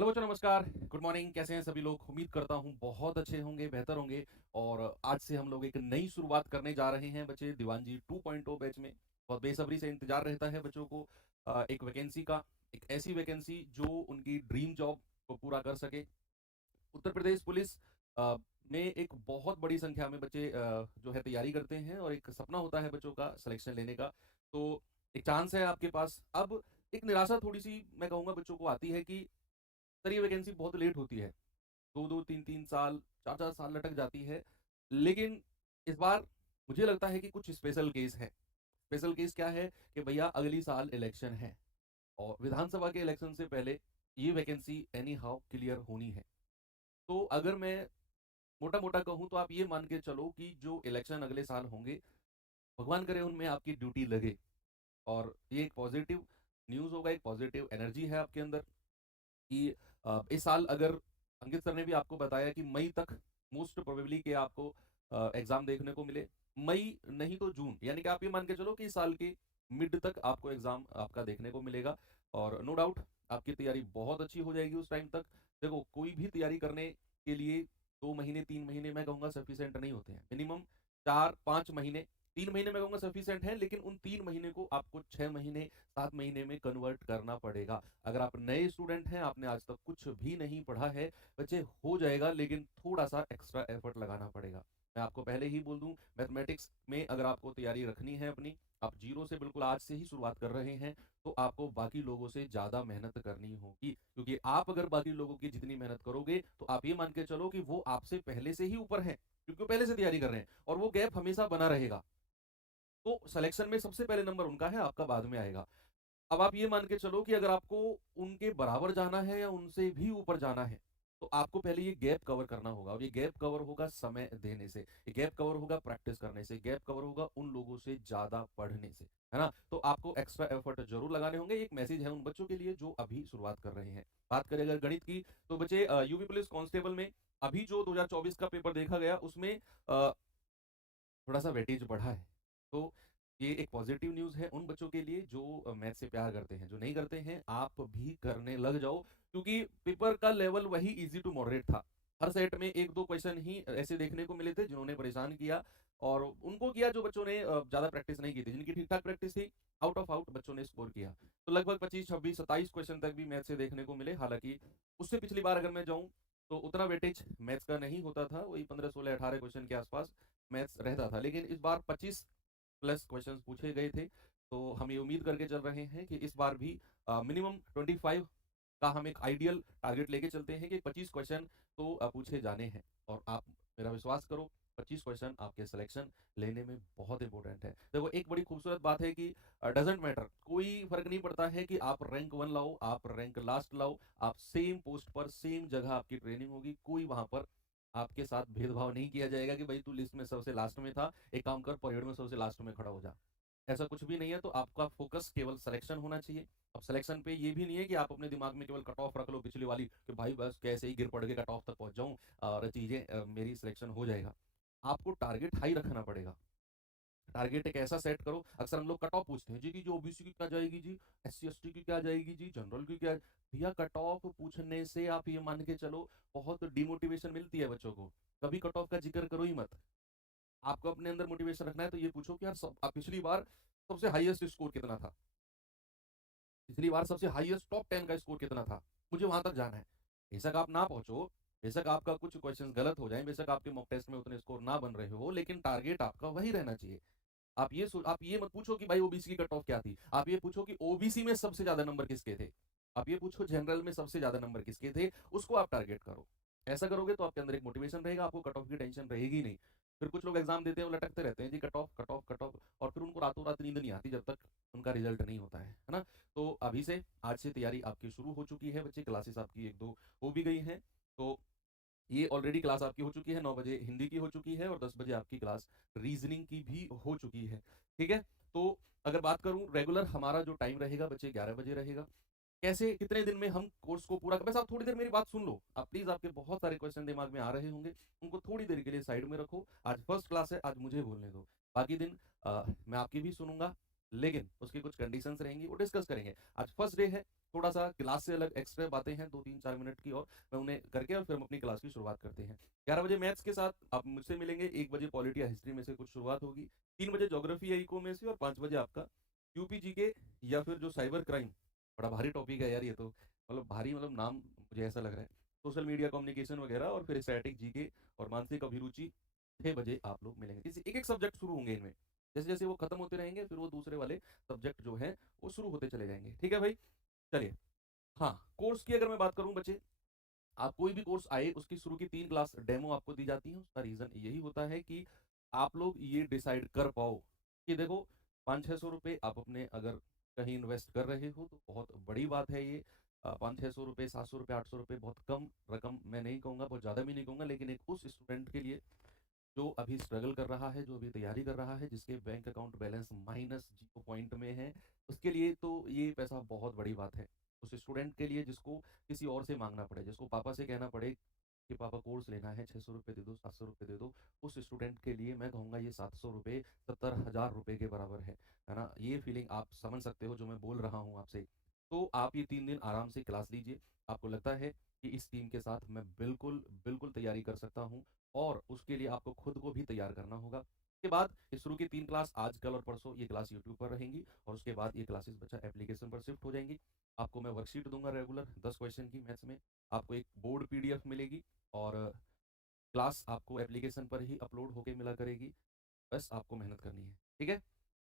Hello बच्चों, नमस्कार। Good morning. कैसे हैं सभी लोग? उम्मीद करता हूँ बहुत अच्छे होंगे, बेहतर होंगे। और आज से हम लोग एक नई शुरुआत करने जा रहे हैं बच्चे, दीवानजी 2.0 बैच में। बहुत बेसब्री से इंतजार रहता है बच्चों को एक वैकेंसी का, एक ऐसी वैकेंसी जो उनकी ड्रीम जॉब को पूरा कर सके। उत्तर प्रदेश पुलिस में एक बहुत बड़ी संख्या में बच्चे जो है तैयारी करते हैं, और एक सपना होता है बच्चों का सिलेक्शन लेने का। तो एक चांस है आपके पास। अब एक निराशा थोड़ी सी मैं कहूँगा बच्चों को आती है कि सर ये वैकेंसी बहुत लेट होती है, 2-2 3-3 साल, 4-4 साल लटक जाती है। लेकिन इस बार मुझे लगता है कि कुछ स्पेशल केस है। स्पेशल केस क्या है कि भैया अगली साल इलेक्शन है, और विधानसभा के इलेक्शन से पहले ये वैकेंसी एनी हाउ क्लियर होनी है। तो अगर मैं मोटा-मोटा कहूँ तो आप ये मान के चलो कि जो इलेक्शन अगले साल होंगे, भगवान करे उनमें आपकी ड्यूटी लगे। और ये एक पॉजिटिव न्यूज़ होगा, एक पॉजिटिव एनर्जी है आपके अंदर कि इस साल अगर अंकित सर ने भी आपको बताया कि मई तक मोस्ट प्रोबेबली कि आपको एग्जाम देखने को मिले। मई नहीं तो जून, यानी कि आप ये मान के चलो कि इस साल के मिड तक आपको एग्जाम आपका देखने को मिलेगा। और नो डाउट आपकी तैयारी बहुत अच्छी हो जाएगी उस टाइम तक। देखो, कोई भी तैयारी करने के लिए 2 महीने 3 महीने मैं कहूँगा सफिशिएंट नहीं होते हैं। मिनिमम 4-5 महीने, 3 महीने मैं कहूँगा सफिशिएंट है, लेकिन उन 3 महीने को आपको 6 महीने 7 महीने में कन्वर्ट करना पड़ेगा। अगर आप नए स्टूडेंट हैं, आपने आज तक कुछ भी नहीं पढ़ा है, बच्चे हो जाएगा, लेकिन थोड़ा सा एक्स्ट्रा एफर्ट लगाना पड़ेगा। मैं आपको पहले ही बोल दूं, मैथमेटिक्स में अगर आपको तैयारी रखनी है अपनी, आप जीरो से बिल्कुल आज से ही शुरुआत कर रहे हैं, तो आपको बाकी लोगों से ज़्यादा मेहनत करनी होगी। क्योंकि आप अगर बाकी लोगों की जितनी मेहनत करोगे, तो आप ये मान के चलो कि वो आपसे पहले से ही ऊपर हैं, क्योंकि वो पहले से तैयारी कर रहे हैं, और वो गैप हमेशा बना रहेगा। तो सिलेक्शन में सबसे पहले नंबर उनका है, आपका बाद में आएगा। अब आप ये मान के चलो कि अगर आपको उनके बराबर जाना है या उनसे भी ऊपर जाना है, तो आपको पहले ये गैप कवर करना होगा। और ये गैप कवर होगा समय देने से, ये गैप कवर होगा प्रैक्टिस करने से, गैप कवर होगा उन लोगों से ज्यादा पढ़ने से, है ना? तो आपको एक्स्ट्रा एफर्ट जरूर लगाने होंगे। एक मैसेज है उन बच्चों के लिए जो अभी शुरुआत कर रहे हैं। बात करें अगर गणित की, तो बच्चे यूपी पुलिस कांस्टेबल में अभी जो 2024 का पेपर देखा गया, उसमें थोड़ा सा वेटेज बढ़ा है। तो ये एक पॉजिटिव न्यूज़ है उन बच्चों के लिए जो मैथ से प्यार करते हैं। जो नहीं करते हैं, आप भी करने लग जाओ, क्योंकि पेपर का लेवल वही इजी टू मॉडरेट था। हर सेट में एक दो क्वेश्चन ही ऐसे देखने को मिले थे जिन्होंने परेशान किया, और उनको किया जो बच्चों ने ज़्यादा प्रैक्टिस नहीं की थी। जिनकी ठीक ठाक प्रैक्टिस थी, आउट ऑफ आउट बच्चों ने स्कोर किया। तो लगभग 25 26 27 क्वेश्चन तक भी मैथ से देखने को मिले। हालांकि उससे पिछली बार अगर मैं जाऊं, तो उतना वेटेज मैथ्स का नहीं होता था, वही 15 16 18 क्वेश्चन के आसपास मैथ्स रहता था। लेकिन इस बार 25 प्लस क्वेश्चंस पूछे गए थे। तो हम ये उम्मीद करके चल रहे हैं कि इस बार भी मिनिमम 25 का हम एक आइडियल टारगेट लेके चलते हैं कि 25 क्वेश्चन तो पूछे जाने हैं। और आप मेरा विश्वास करो, 25 क्वेश्चन आपके सिलेक्शन लेने में बहुत इंपॉर्टेंट है। देखो, एक बड़ी खूबसूरत बात है कि डजेंट मैटर, कोई फर्क नहीं पड़ता है कि आप रैंक 1 लाओ, आप रैंक लास्ट लाओ, आप सेम पोस्ट पर सेम जगह आपकी ट्रेनिंग होगी। कोई वहां पर आपके साथ भेदभाव नहीं किया जाएगा कि भाई तू लिस्ट में सबसे लास्ट में था, एक काम कर परेड में सबसे लास्ट में खड़ा हो जा। ऐसा कुछ भी नहीं है। तो आपका फोकस केवल सिलेक्शन होना चाहिए। अब सिलेक्शन पे ये भी नहीं है कि आप अपने दिमाग में केवल कट ऑफ रख लो पिछली वाली, कि भाई बस कैसे ही गिर पड़ के कट ऑफ तक पहुंच जाऊं और चीजें मेरी सिलेक्शन हो जाएगा। आपको टारगेट हाई रखना पड़ेगा। टारगेट एक ऐसा सेट करो। अक्सर हम लोग कट ऑफ पूछते हैं जी, कि जो ओबीसी की क्या जाएगी जी, एससी एसटी की क्या जाएगी जी, जनरल की क्या। भैया, कट ऑफ पूछने से आप ये मान के चलो बहुत डिमोटिवेशन मिलती है बच्चों को। कभी कट ऑफ का जिक्र करो ही मत। आपको अपने अंदर मोटिवेशन रखना है, तो ये पूछो कि यार आप पिछली बार सबसे हाईएस्ट स्कोर कितना था, पिछली बार सबसे हाईएस्ट टॉप 10 का स्कोर कितना था, मुझे वहां तक जाना है। बेशक आप ना पहुंचो, बेशक आपका कुछ क्वेश्चन गलत हो जाए, बेशक आपके मॉक टेस्ट में उतने स्कोर ना बन रहे हो, लेकिन टारगेट आपका वही रहना चाहिए। आप ये मत पूछो कि भाई ओबीसी की कट ऑफ क्या थी, आप ये पूछो कि ओबीसी में सबसे ज्यादा नंबर किसके थे। आप ये पूछो जनरल में सबसे ज्यादा नंबर किसके थे, उसको आप टारगेट करो। ऐसा करोगे तो आपके अंदर एक मोटिवेशन रहेगा, आपको कट ऑफ की टेंशन रहेगी नहीं। फिर कुछ लोग एग्जाम देते हैं, वो लटकते रहते हैं जी, cut off cut off cut off, और फिर उनको रातों रात नींद नहीं आती जब तक उनका रिजल्ट नहीं होता है ना? तो अभी से, आज से तैयारी आपकी शुरू हो चुकी है बच्चे। क्लासेस आपकी एक दो हो भी गई हैं। तो ये ऑलरेडी क्लास आपकी हो चुकी है, 9 बजे हिंदी की हो चुकी है, और 10 बजे आपकी क्लास रीजनिंग की भी हो चुकी है। ठीक है? तो अगर बात करूं, रेगुलर हमारा जो टाइम रहेगा बच्चे 11 बजे रहेगा। कैसे, कितने दिन में हम कोर्स को पूरा, बस आप थोड़ी देर मेरी बात सुन लो। आप प्लीज, आपके बहुत सारे क्वेश्चन दिमाग में आ रहे होंगे, उनको थोड़ी देर के लिए साइड में रखो। आज फर्स्ट क्लास है, आज मुझे बोलने दो। बाकी दिन मैं आपकी भी सुनूंगा। लेकिन उसकी कुछ कंडीशंस रहेंगी, वो डिस्कस करेंगे। आज फर्स्ट डे है, थोड़ा सा क्लास से अलग एक्स्ट्रा बातें हैं 2-3-4 मिनट की, और मैं उन्हें करके और फिर हम अपनी क्लास की शुरुआत करते हैं। 11 बजे मैथ्स के साथ आप मुझसे मिलेंगे, 1 बजे पॉलिटी या हिस्ट्री में से कुछ शुरुआत होगी, 3 बजे ज्योग्राफी या इको में से, और 5 बजे आपका यूपीजीके या फिर जो साइबर क्राइम, बड़ा भारी टॉपिक है यार ये तो, मतलब भारी मतलब नाम मुझे ऐसा लग रहा है, सोशल मीडिया कम्युनिकेशन वगैरह, और फिर स्टैटिक जीके और मानसिक अभिरुचि, 6 बजे आप लोग मिलेंगे। इसी एक एक सब्जेक्ट शुरू होंगे इनमें, जैसे जैसे वो खत्म होते रहेंगे फिर वो दूसरे वाले सब्जेक्ट जो है वो शुरू होते चले जाएंगे। ठीक है भाई, चलिए। हाँ, कोर्स की अगर मैं बात करूं बच्चे, आप कोई भी कोर्स आए उसकी शुरू की 3 क्लास डेमो आपको दी जाती है। उसका रीजन यही होता है कि आप लोग ये डिसाइड कर पाओ कि देखो, 500-600 रुपये आप अपने अगर कहीं इन्वेस्ट कर रहे हो तो बहुत बड़ी बात है ये। 500-600 रुपये, 700 रुपये, 800 रुपये बहुत कम रकम मैं नहीं कहूँगा, बहुत ज़्यादा भी नहीं कहूँगा, लेकिन एक उस स्टूडेंट के लिए जो अभी स्ट्रगल कर रहा है, जो अभी तैयारी कर रहा है, जिसके बैंक अकाउंट बैलेंस -0 पॉइंट में है, उसके लिए तो ये पैसा बहुत बड़ी बात है। उस स्टूडेंट के लिए जिसको किसी और से मांगना पड़े, जिसको पापा से कहना पड़े कि पापा कोर्स लेना है, 600 रुपये दे दो, 700 रुपये दे दो, उस स्टूडेंट के लिए मैं कहूँगा ये 700 रुपये 70,000 रुपये के बराबर है ना। ये फीलिंग आप समझ सकते हो जो मैं बोल रहा हूँ आपसे। तो आप ये 3 दिन आराम से क्लास लीजिए। आपको लगता है कि इस टीम के साथ मैं बिल्कुल बिल्कुल तैयारी कर सकता हूँ, और उसके लिए आपको खुद को भी तैयार करना होगा। उसके बाद इस शुरू की 3 क्लास आज, कल और परसों ये क्लास यूट्यूब पर रहेंगी, और उसके बाद ये क्लासेस बच्चा एप्लीकेशन पर शिफ्ट हो जाएंगी। आपको मैं वर्कशीट दूंगा रेगुलर 10 क्वेश्चन की मैथ्स में, आपको एक बोर्ड पीडीएफ मिलेगी, और क्लास आपको एप्लीकेशन पर ही अपलोड होके मिला करेगी। बस आपको मेहनत करनी है, ठीक है।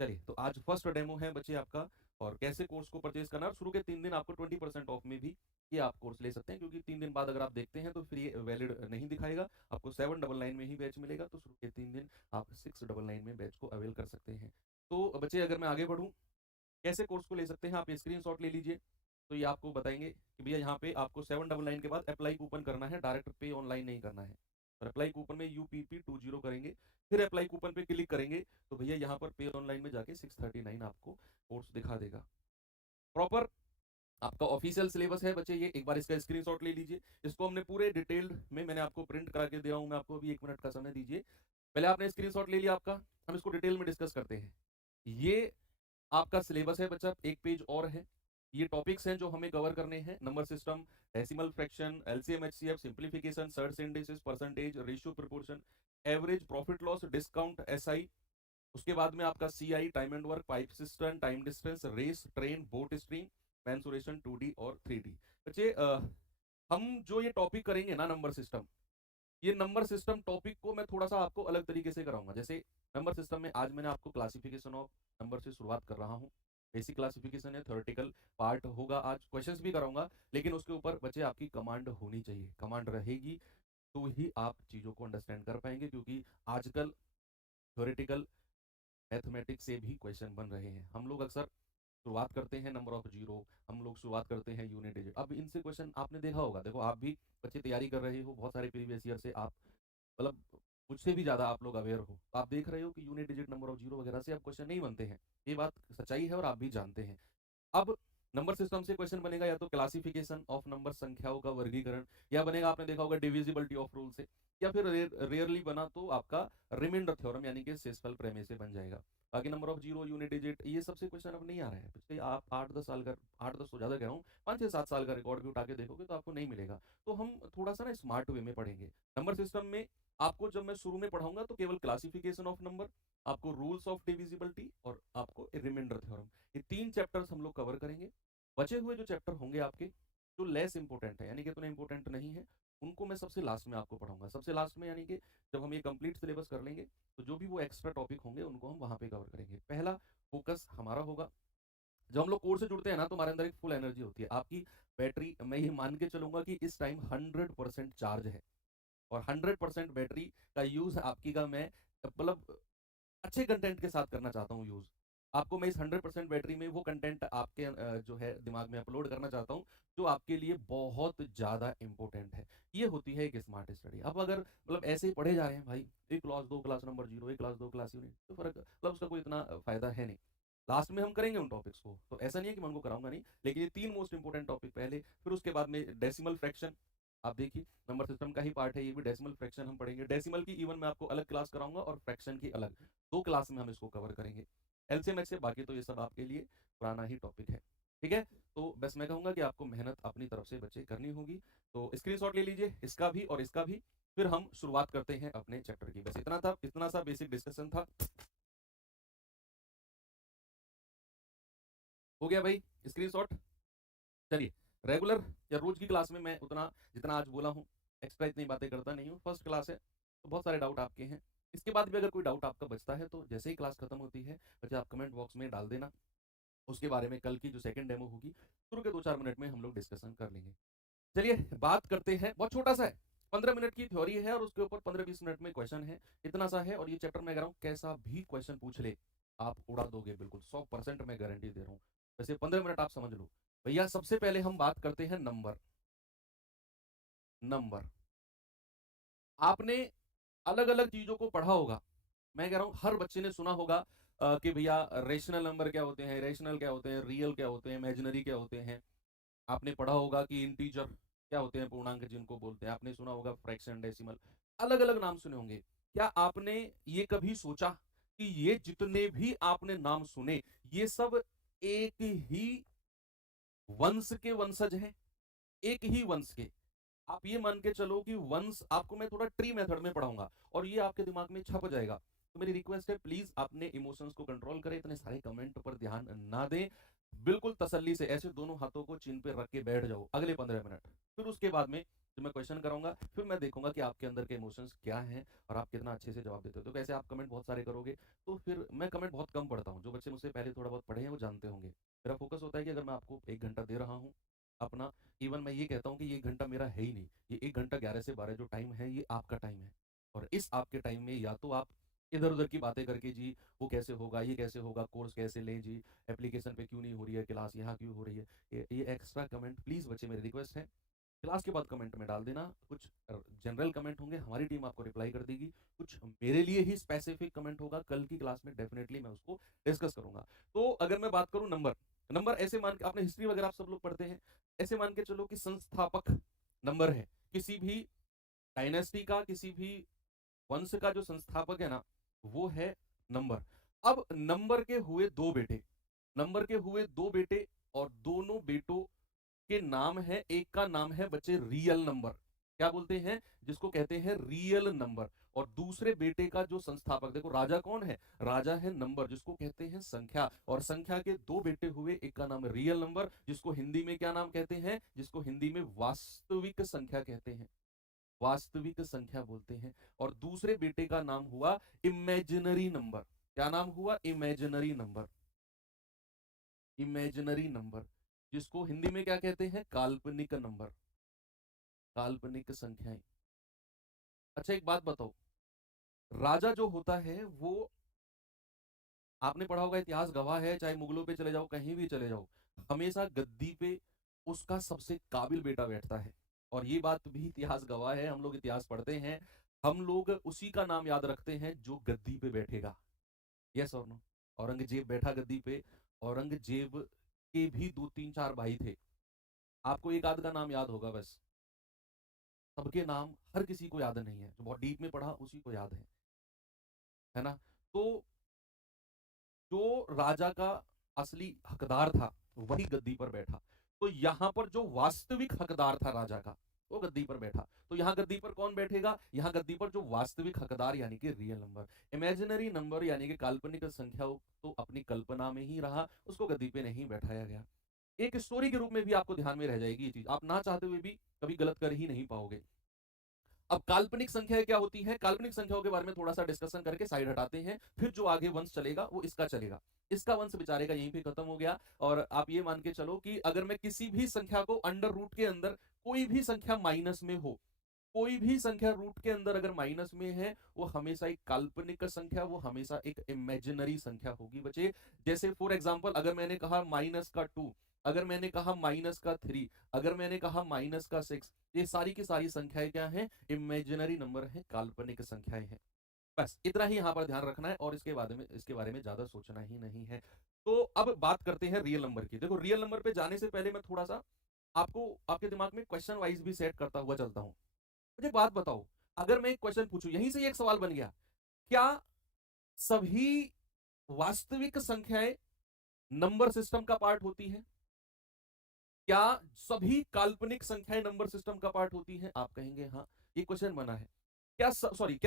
चलिए, तो आज फर्स्ट डेमो है बच्चे आपका, और कैसे कोर्स को परचेज करना है। और शुरू के 3 दिन आपको 20% ऑफ में भी ये आप कोर्स ले सकते हैं, क्योंकि 3 दिन बाद अगर आप देखते हैं तो फिर ये वैलिड नहीं दिखाएगा, आपको 799 में ही बैच मिलेगा। तो शुरू के 3 दिन आप 699 में बैच को अवेल कर सकते हैं। तो बच्चे, अगर मैं आगे बढ़ूँ, कैसे कोर्स को ले सकते हैं, आप स्क्रीन शॉट ले लीजिए। तो ये आपको बताएंगे कि भैया यहाँ पे आपको 799 के बाद अप्लाई कूपन करना है, डायरेक्ट पे ऑनलाइन नहीं करना है। और अप्लाई कूपन में UPP20 करेंगे, फिर अप्लाई कूपन पे क्लिक करेंगे, तो भैया यहाँ पर पे ऑनलाइन में जाके 639 आपको कोर्स दिखा देगा। प्रॉपर आपका ऑफिशियल सिलेबस है बच्चे, ये एक बार इसका स्क्रीनशॉट ले लीजिए। इसको हमने पूरे डिटेल्ड में मैंने आपको प्रिंट करा के दे रहा हूँ, मैं आपको अभी 1 मिनट का समय दीजिए। पहले आपने स्क्रीनशॉट ले लिया आपका, हम इसको डिटेल में डिस्कस करते हैं। ये आपका सिलेबस है बच्चा, एक पेज और है। ये टॉपिक्स हैं जो हमें कवर करने हैं: number system, decimal fraction, LCM HCF, simplification, surds indices, percentage, ratio proportion, average, profit loss, discount, SI. उसके बाद में आपका CI, time and work, pipe cistern, time distance, race, train, boat stream, mensuration 2D और 3D। बच्चे, हम जो ये topic करेंगे ना नंबर सिस्टम, ये नंबर सिस्टम टॉपिक को मैं थोड़ा सा आपको अलग तरीके से कराऊंगा। जैसे नंबर सिस्टम में आज मैंने आपको क्लासिफिकेशन ऑफ नंबर से शुरुआत कर रहा हूँ। बेसिक क्लासिफिकेशन है, थ्योरेटिकल पार्ट होगा, आज क्वेश्चंस भी कराऊंगा, लेकिन उसके ऊपर बच्चे आपकी कमांड होनी चाहिए। कमांड रहेगी तो ही आप चीज़ों को अंडरस्टैंड कर पाएंगे, क्योंकि आजकल थ्योरेटिकल मैथमेटिक्स से भी क्वेश्चन बन रहे हैं। हम लोग अक्सर शुरुआत करते हैं नंबर ऑफ जीरो, हम लोग शुरुआत करते हैं यूनिट डिजिट। अब इनसे क्वेश्चन आपने देखा होगा, देखो आप भी बच्चे तैयारी कर रहे हो, बहुत सारे प्रीवियस ईयर से आप, मतलब मुझसे भी ज़्यादा आप लोग अवेयर हो, तो आप देख रहे हो कि unit digit, number of zero वगैरह से अब क्वेश्चन नहीं बनते हैं। ये बात सच्चाई है और आप भी जानते हैं। अब नंबर सिस्टम से क्वेश्चन बनेगा या तो क्लासिफिकेशन ऑफ नंबर, संख्याओं का वर्गीकरण, या बनेगा, आपने देखा होगा, डिविजिबिलिटी ऑफ रूल से, या फिर रेयरली बना तो आपका रिमाइंडर थ्योरम यानी कि शेषफल प्रमेय से बन जाएगा। बाकी number of zero, unit digit, ये सबसे क्वेश्चन अब नहीं आ रहा है। पिछले आप 8-10 साल का, 8-10 तो ज़्यादा कह रहा हूँ, 5-6-7 साल का रिकॉर्ड भी उठा के देखोगे तो आपको नहीं मिलेगा। तो हम थोड़ा सा ना स्मार्ट वे में पढ़ेंगे नंबर सिस्टम में। आपको जब मैं शुरू में पढ़ाऊंगा तो केवल क्लासिफिकेशन ऑफ नंबर, आपको रूल्स ऑफ डिविजिबिलिटी, और आपको रिमाइंडर थ्योरम, ये 3 चैप्टर्स हम लोग कवर करेंगे। बचे हुए जो चैप्टर होंगे आपके, जो लेस इंपॉर्टेंट है, यानी कि इतने इंपॉर्टेंट नहीं है, उनको मैं सबसे लास्ट में आपको पढ़ाऊंगा। सबसे लास्ट में यानी कि जब हम ये कंप्लीट सिलेबस कर लेंगे, तो जो भी वो एक्स्ट्रा टॉपिक होंगे उनको हम वहाँ पे कवर करेंगे। पहला फोकस हमारा होगा, जब हम लोग कोर्स से जुड़ते हैं ना तो हमारे अंदर एक फुल एनर्जी होती है। आपकी बैटरी, मैं ये मान के चलूंगा कि इस टाइम 100% चार्ज है, और 100% बैटरी का यूज आपकी का मैं, मतलब अच्छे कंटेंट के साथ करना चाहता हूँ यूज। आपको मैं इस 100% बैटरी में वो कंटेंट आपके जो है दिमाग में अपलोड करना चाहता हूँ, जो आपके लिए बहुत ज़्यादा इंपॉर्टेंट है। ये होती है एक स्मार्ट स्टडी। अब अगर मतलब ऐसे ही पढ़े जा रहे हैं भाई, एक क्लास, 2 क्लास नंबर जीरो, एक क्लास, 2 क्लास यूनिट, तो फर्क मतलब उसका कोई इतना फायदा है नहीं। लास्ट में हम करेंगे उन टॉपिक्स को, तो ऐसा नहीं है कि मैं उनको कराऊंगा नहीं, लेकिन ये 3 मोस्ट इंपॉर्टेंट टॉपिक पहले, फिर उसके बाद में डेसिमल फ्रैक्शन। आप देखिए, नंबर सिस्टम का ही पार्ट है ये भी, डेसिमल फ्रैक्शन हम पढ़ेंगे। डेसिमल की इवन मैं आपको अलग क्लास कराऊंगा, और फ्रैक्शन की अलग, 2 क्लास में हम इसको कवर करेंगे। एलसीएम एचसीएफ, बाकी तो ये सब आपके लिए पुराना ही टॉपिक है। ठीक है, तो बस मैं कहूंगा कि आपको मेहनत अपनी तरफ से बच्चे करनी होगी। तो स्क्रीनशॉट ले लीजिए इसका भी और इसका भी, फिर हम शुरुआत करते हैं अपने चैप्टर की। बस इतना था, इतना सा बेसिक डिस्कशन था। हो गया भाई स्क्रीनशॉट। चलिए, रेगुलर या रोज की क्लास में मैं उतना जितना आज बोला हूँ, एक्स्ट्रा इतनी बातें करता नहीं हूँ। फर्स्ट क्लास है तो बहुत सारे डाउट आपके हैं। इसके बाद भी अगर कोई डाउट आपका बचता है तो जैसे ही क्लास खत्म होती है बच्चे आप कमेंट बॉक्स में डाल देना। उसके बारे में कल की जो सेकंड डेमो होगी शुरू के 2-4 मिनट में हम लोग डिस्कशन कर लेंगे। चलिए बात करते हैं, बहुत छोटा सा है, 15 मिनट की थ्योरी है और उसके ऊपर 15-20 मिनट में क्वेश्चन है, इतना सा है। और ये चैप्टर मैं कह रहा हूँ कैसा भी क्वेश्चन पूछ ले आप उड़ा दोगे, बिल्कुल 100% मैं गारंटी दे रहा हूँ। वैसे 15 मिनट आप समझ लो भैया। सबसे पहले हम बात करते हैं नंबर। नंबर आपने अलग अलग चीजों को पढ़ा होगा, मैं कह रहा हूं हर बच्चे ने सुना होगा कि भैया रेशनल नंबर क्या होते हैं, रेशनल क्या होते हैं, रियल क्या होते हैं, इमेजिनरी क्या होते हैं। आपने पढ़ा होगा कि इंटीजर क्या होते हैं, पूर्णांक जिनको बोलते हैं। आपने सुना होगा फ्रैक्शन, डेसिमल, अलग अलग नाम सुने होंगे। क्या आपने ये कभी सोचा कि ये जितने भी आपने नाम सुने ये सब एक ही वंश के वंशज हैं, एक ही वंश के। आप ये मान के चलो कि वंश, आपको मैं थोड़ा ट्री मेथड में पढ़ाऊंगा और ये आपके दिमाग में छप जाएगा। तो मेरी रिक्वेस्ट है प्लीज अपने इमोशंस को कंट्रोल करें, इतने सारे कमेंट पर ध्यान ना दें। बिल्कुल तसल्ली से ऐसे दोनों हाथों को चिन पे रख के बैठ जाओ अगले 15 मिनट। फिर उसके बाद में जब मैं क्वेश्चन कराऊंगा फिर मैं देखूंगा कि आपके अंदर के इमोशंस क्या हैं और आप कितना अच्छे से जवाब देते हो। तो कैसे आप कमेंट बहुत सारे करोगे तो फिर मैं कमेंट बहुत कम पढ़ता हूँ। जो बच्चे मुझसे पहले थोड़ा बहुत पढ़े हैं वो जानते होंगे मेरा फोकस होता है कि अगर मैं आपको 1 घंटा दे रहा हूँ अपना, इवन मैं ये कहता हूँ कि ये 1 घंटा मेरा है ही नहीं, ये 1 घंटा 11 से 12 जो टाइम है ये आपका टाइम है। और इस आपके टाइम में या तो आप इधर उधर की बातें करके जी वो कैसे होगा, ये कैसे होगा, कोर्स कैसे लें जी, एप्लीकेशन पे क्यों नहीं हो रही है, क्लास यहाँ क्यों हो रही है, ये एक्स्ट्रा कमेंट प्लीज बच्चे मेरी रिक्वेस्ट है क्लास के बाद कमेंट में डाल देना। कुछ जनरल कमेंट होंगे, हमारी टीम आपको रिप्लाई कर देगी। कुछ मेरे लिए ही स्पेसिफिक कमेंट होगा, कल की क्लास में डेफिनेटली मैं उसको डिस्कस करूंगा। तो अगर मैं बात करूं नंबर, नंबर ऐसे मान के, आपने हिस्ट्री वगैरह आप सब लोग पढ़ते हैं, ऐसे मान के चलो कि संस्थापक नंबर है किसी भी डायनेस्टी का, किसी भी वंश का जो संस्थापक है ना वो है नंबर। अब नंबर के हुए 2 बेटे, नंबर के हुए 2 बेटे और दोनों बेटों के नाम है, एक का नाम है बच्चे रियल नंबर, क्या बोलते हैं, जिसको कहते हैं रियल नंबर। और दूसरे बेटे का जो संस्थापक, देखो राजा कौन है, राजा है नंबर, जिसको कहते हैं संख्या। और संख्या के 2 बेटे हुए, एक का नाम है रियल नंबर जिसको हिंदी में क्या नाम कहते हैं, जिसको हिंदी में वास्तविक संख्या कहते हैं, वास्तविक संख्या बोलते हैं। और दूसरे बेटे का नाम हुआ इमेजिनरी नंबर, क्या नाम हुआ, इमेजिनरी नंबर, इमेजिनरी नंबर जिसको हिंदी में क्या कहते हैं, काल्पनिक नंबर, काल्पनिक संख्याएं। अच्छा एक बात बताओ, राजा जो होता है वो, आपने पढ़ा होगा, इतिहास गवाह है, चाहे मुगलों पे चले जाओ कहीं भी चले जाओ, हमेशा गद्दी पे उसका सबसे काबिल बेटा बैठता है। और ये बात भी इतिहास गवाह है, हम लोग इतिहास पढ़ते हैं, हम लोग उसी का नाम याद रखते हैं जो गद्दी पे बैठेगा। यस और नो। औरंगजेब बैठा गद्दी पे, औरंगजेब के भी 2-3-4 भाई थे, आपको एक आध का नाम याद होगा बस, सबके नाम हर किसी को याद नहीं है, जो बहुत डीप में पढ़ा उसी को याद है ना। तो जो राजा का असली हकदार था वही गद्दी पर बैठा। तो यहां पर जो वास्तविक हकदार था राजा का वो गद्दी पर बैठा। तो यहां गद्दी पर कौन बैठेगा, यहां गद्दी पर जो वास्तविक हकदार यानी कि रियल नंबर। इमेजिनरी नंबर यानी कि काल्पनिक संख्या तो अपनी कल्पना में ही रहा, उसको गद्दी पे नहीं बैठाया गया। एक स्टोरी के रूप में भी आपको ध्यान में रह जाएगी ये चीज, आप ना चाहते हुए भी कभी गलत कर ही नहीं पाओगे। अब काल्पनिक संख्या क्या होती है, काल्पनिक संख्याओं के बारे में थोड़ा सा डिस्कशन करके साइड हटाते हैं, फिर जो आगे वंश चलेगा वो इसका चलेगा। इसका वंश बेचारे का यहीं पे खत्म हो गया। और आप ये मान के चलो कि अगर मैं किसी भी संख्या को अंडर रूट के अंदर, कोई भी संख्या माइनस में हो, कोई भी संख्या रूट के अंदर अगर माइनस में है वो हमेशा एक काल्पनिक संख्या, वो हमेशा एक इमेजिनरी संख्या होगी बच्चे। जैसे फॉर एग्जांपल अगर मैंने कहा -2, अगर मैंने कहा -3, अगर मैंने कहा -6, ये सारी की सारी संख्याएं क्या हैं, इमेजिनरी नंबर है, काल्पनिक संख्याएं हैं। बस इतना ही यहाँ पर ध्यान रखना है और इसके बारे में ज्यादा सोचना ही नहीं है। तो अब बात करते हैं रियल नंबर की। देखो रियल नंबर पे जाने से पहले मैं थोड़ा सा आपको आपके दिमाग में क्वेश्चन वाइज भी सेट करता हुआ चलता हूं। मुझे बात बताओ, अगर मैं एक क्वेश्चन पूछूं, यहीं से एक सवाल बन गया, क्या सभी वास्तविक संख्याएं नंबर सिस्टम का पार्ट होती है? क्या सभी काल्पनिक संख्याएं नंबर सिस्टम का पार्ट होती हैं? आप कहेंगे हाँ। ये क्वेश्चन बना है। क्या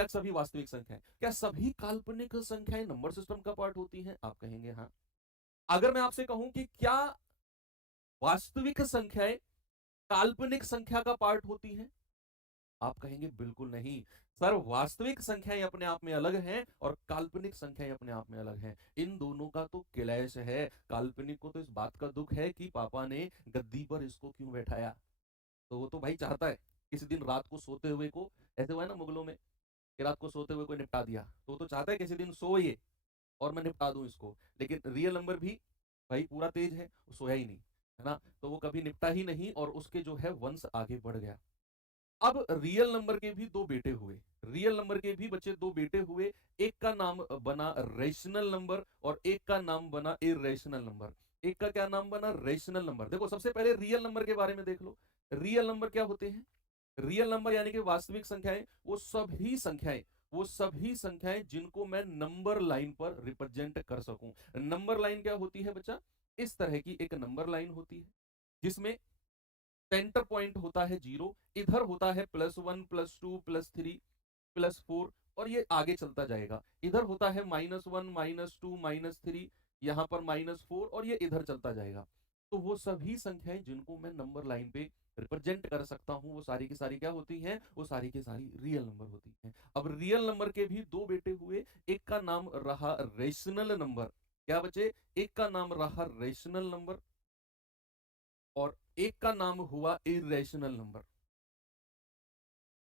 सभी वास्तविक संख्याएं, क्या सभी काल्पनिक संख्याएं नंबर सिस्टम का पार्ट होती हैं? आप कहेंगे हाँ। अगर मैं आपसे कहूं कि क्या वास्तविक संख्याएं काल्पनिक संख्या का पार्ट होती हैं? आप कहेंगे बिल्कुल नहीं सर, वास्तविक संख्याएं अपने आप में अलग हैं और काल्पनिक संख्याएं अपने आप में अलग हैं। इन दोनों का तो क्लैश है। काल्पनिक को तो इस बात का दुख है कि पापा ने गद्दी पर इसको क्यों बैठाया। तो वो तो भाई चाहता है किसी दिन रात को सोते हुए को, ऐसे हुआ है ना मुगलों में कि रात को सोते हुए कोई निपटा दिया, तो वो तो चाहता है किसी दिन सोए और मैं निपटा दूं इसको। लेकिन रियल नंबर भी भाई पूरा तेज है, वो सोया ही नहीं, है ना, तो वो कभी निपटा ही नहीं और उसके जो है वंश आगे बढ़ गया। अब रियल नंबर के भी दो बेटे हुए, रियल नंबर के भी बच्चे दो बेटे हुए। एक का नाम बना रेशनल नंबर और एक का नाम बना इरेशनल नंबर। एक का क्या नाम बना? Rational number. देखो सबसे पहले रियल नंबर के बारे में देख लो। रियल नंबर क्या होते हैं? रियल नंबर यानी कि वास्तविक संख्याएं, वो सभी संख्याएं जिनको मैं नंबर लाइन पर रिप्रेजेंट कर सकूं। नंबर लाइन क्या होती है बच्चा? इस तरह की एक नंबर लाइन होती है जिसमें सेंटर पॉइंट होता है 0, इधर होता है +1 +2 +3 +4 और ये आगे चलता जाएगा। इधर होता है -1 -2 -3, यहां पर -4 और ये इधर चलता जाएगा। तो वो सभी संख्याएं जिनको मैं नंबर लाइन पे रिप्रेजेंट कर सकता हूं, वो सारी की सारी क्या होती हैं? वो सारी की सारी रियल नंबर होती हैं। अब रियल नंबर के भी दो बेटे हुए। एक का नाम रहा रेशनल नंबर। क्या बचे? एक का नाम रहा रेशनल नंबर और एक का नाम हुआ इरेशनल नंबर।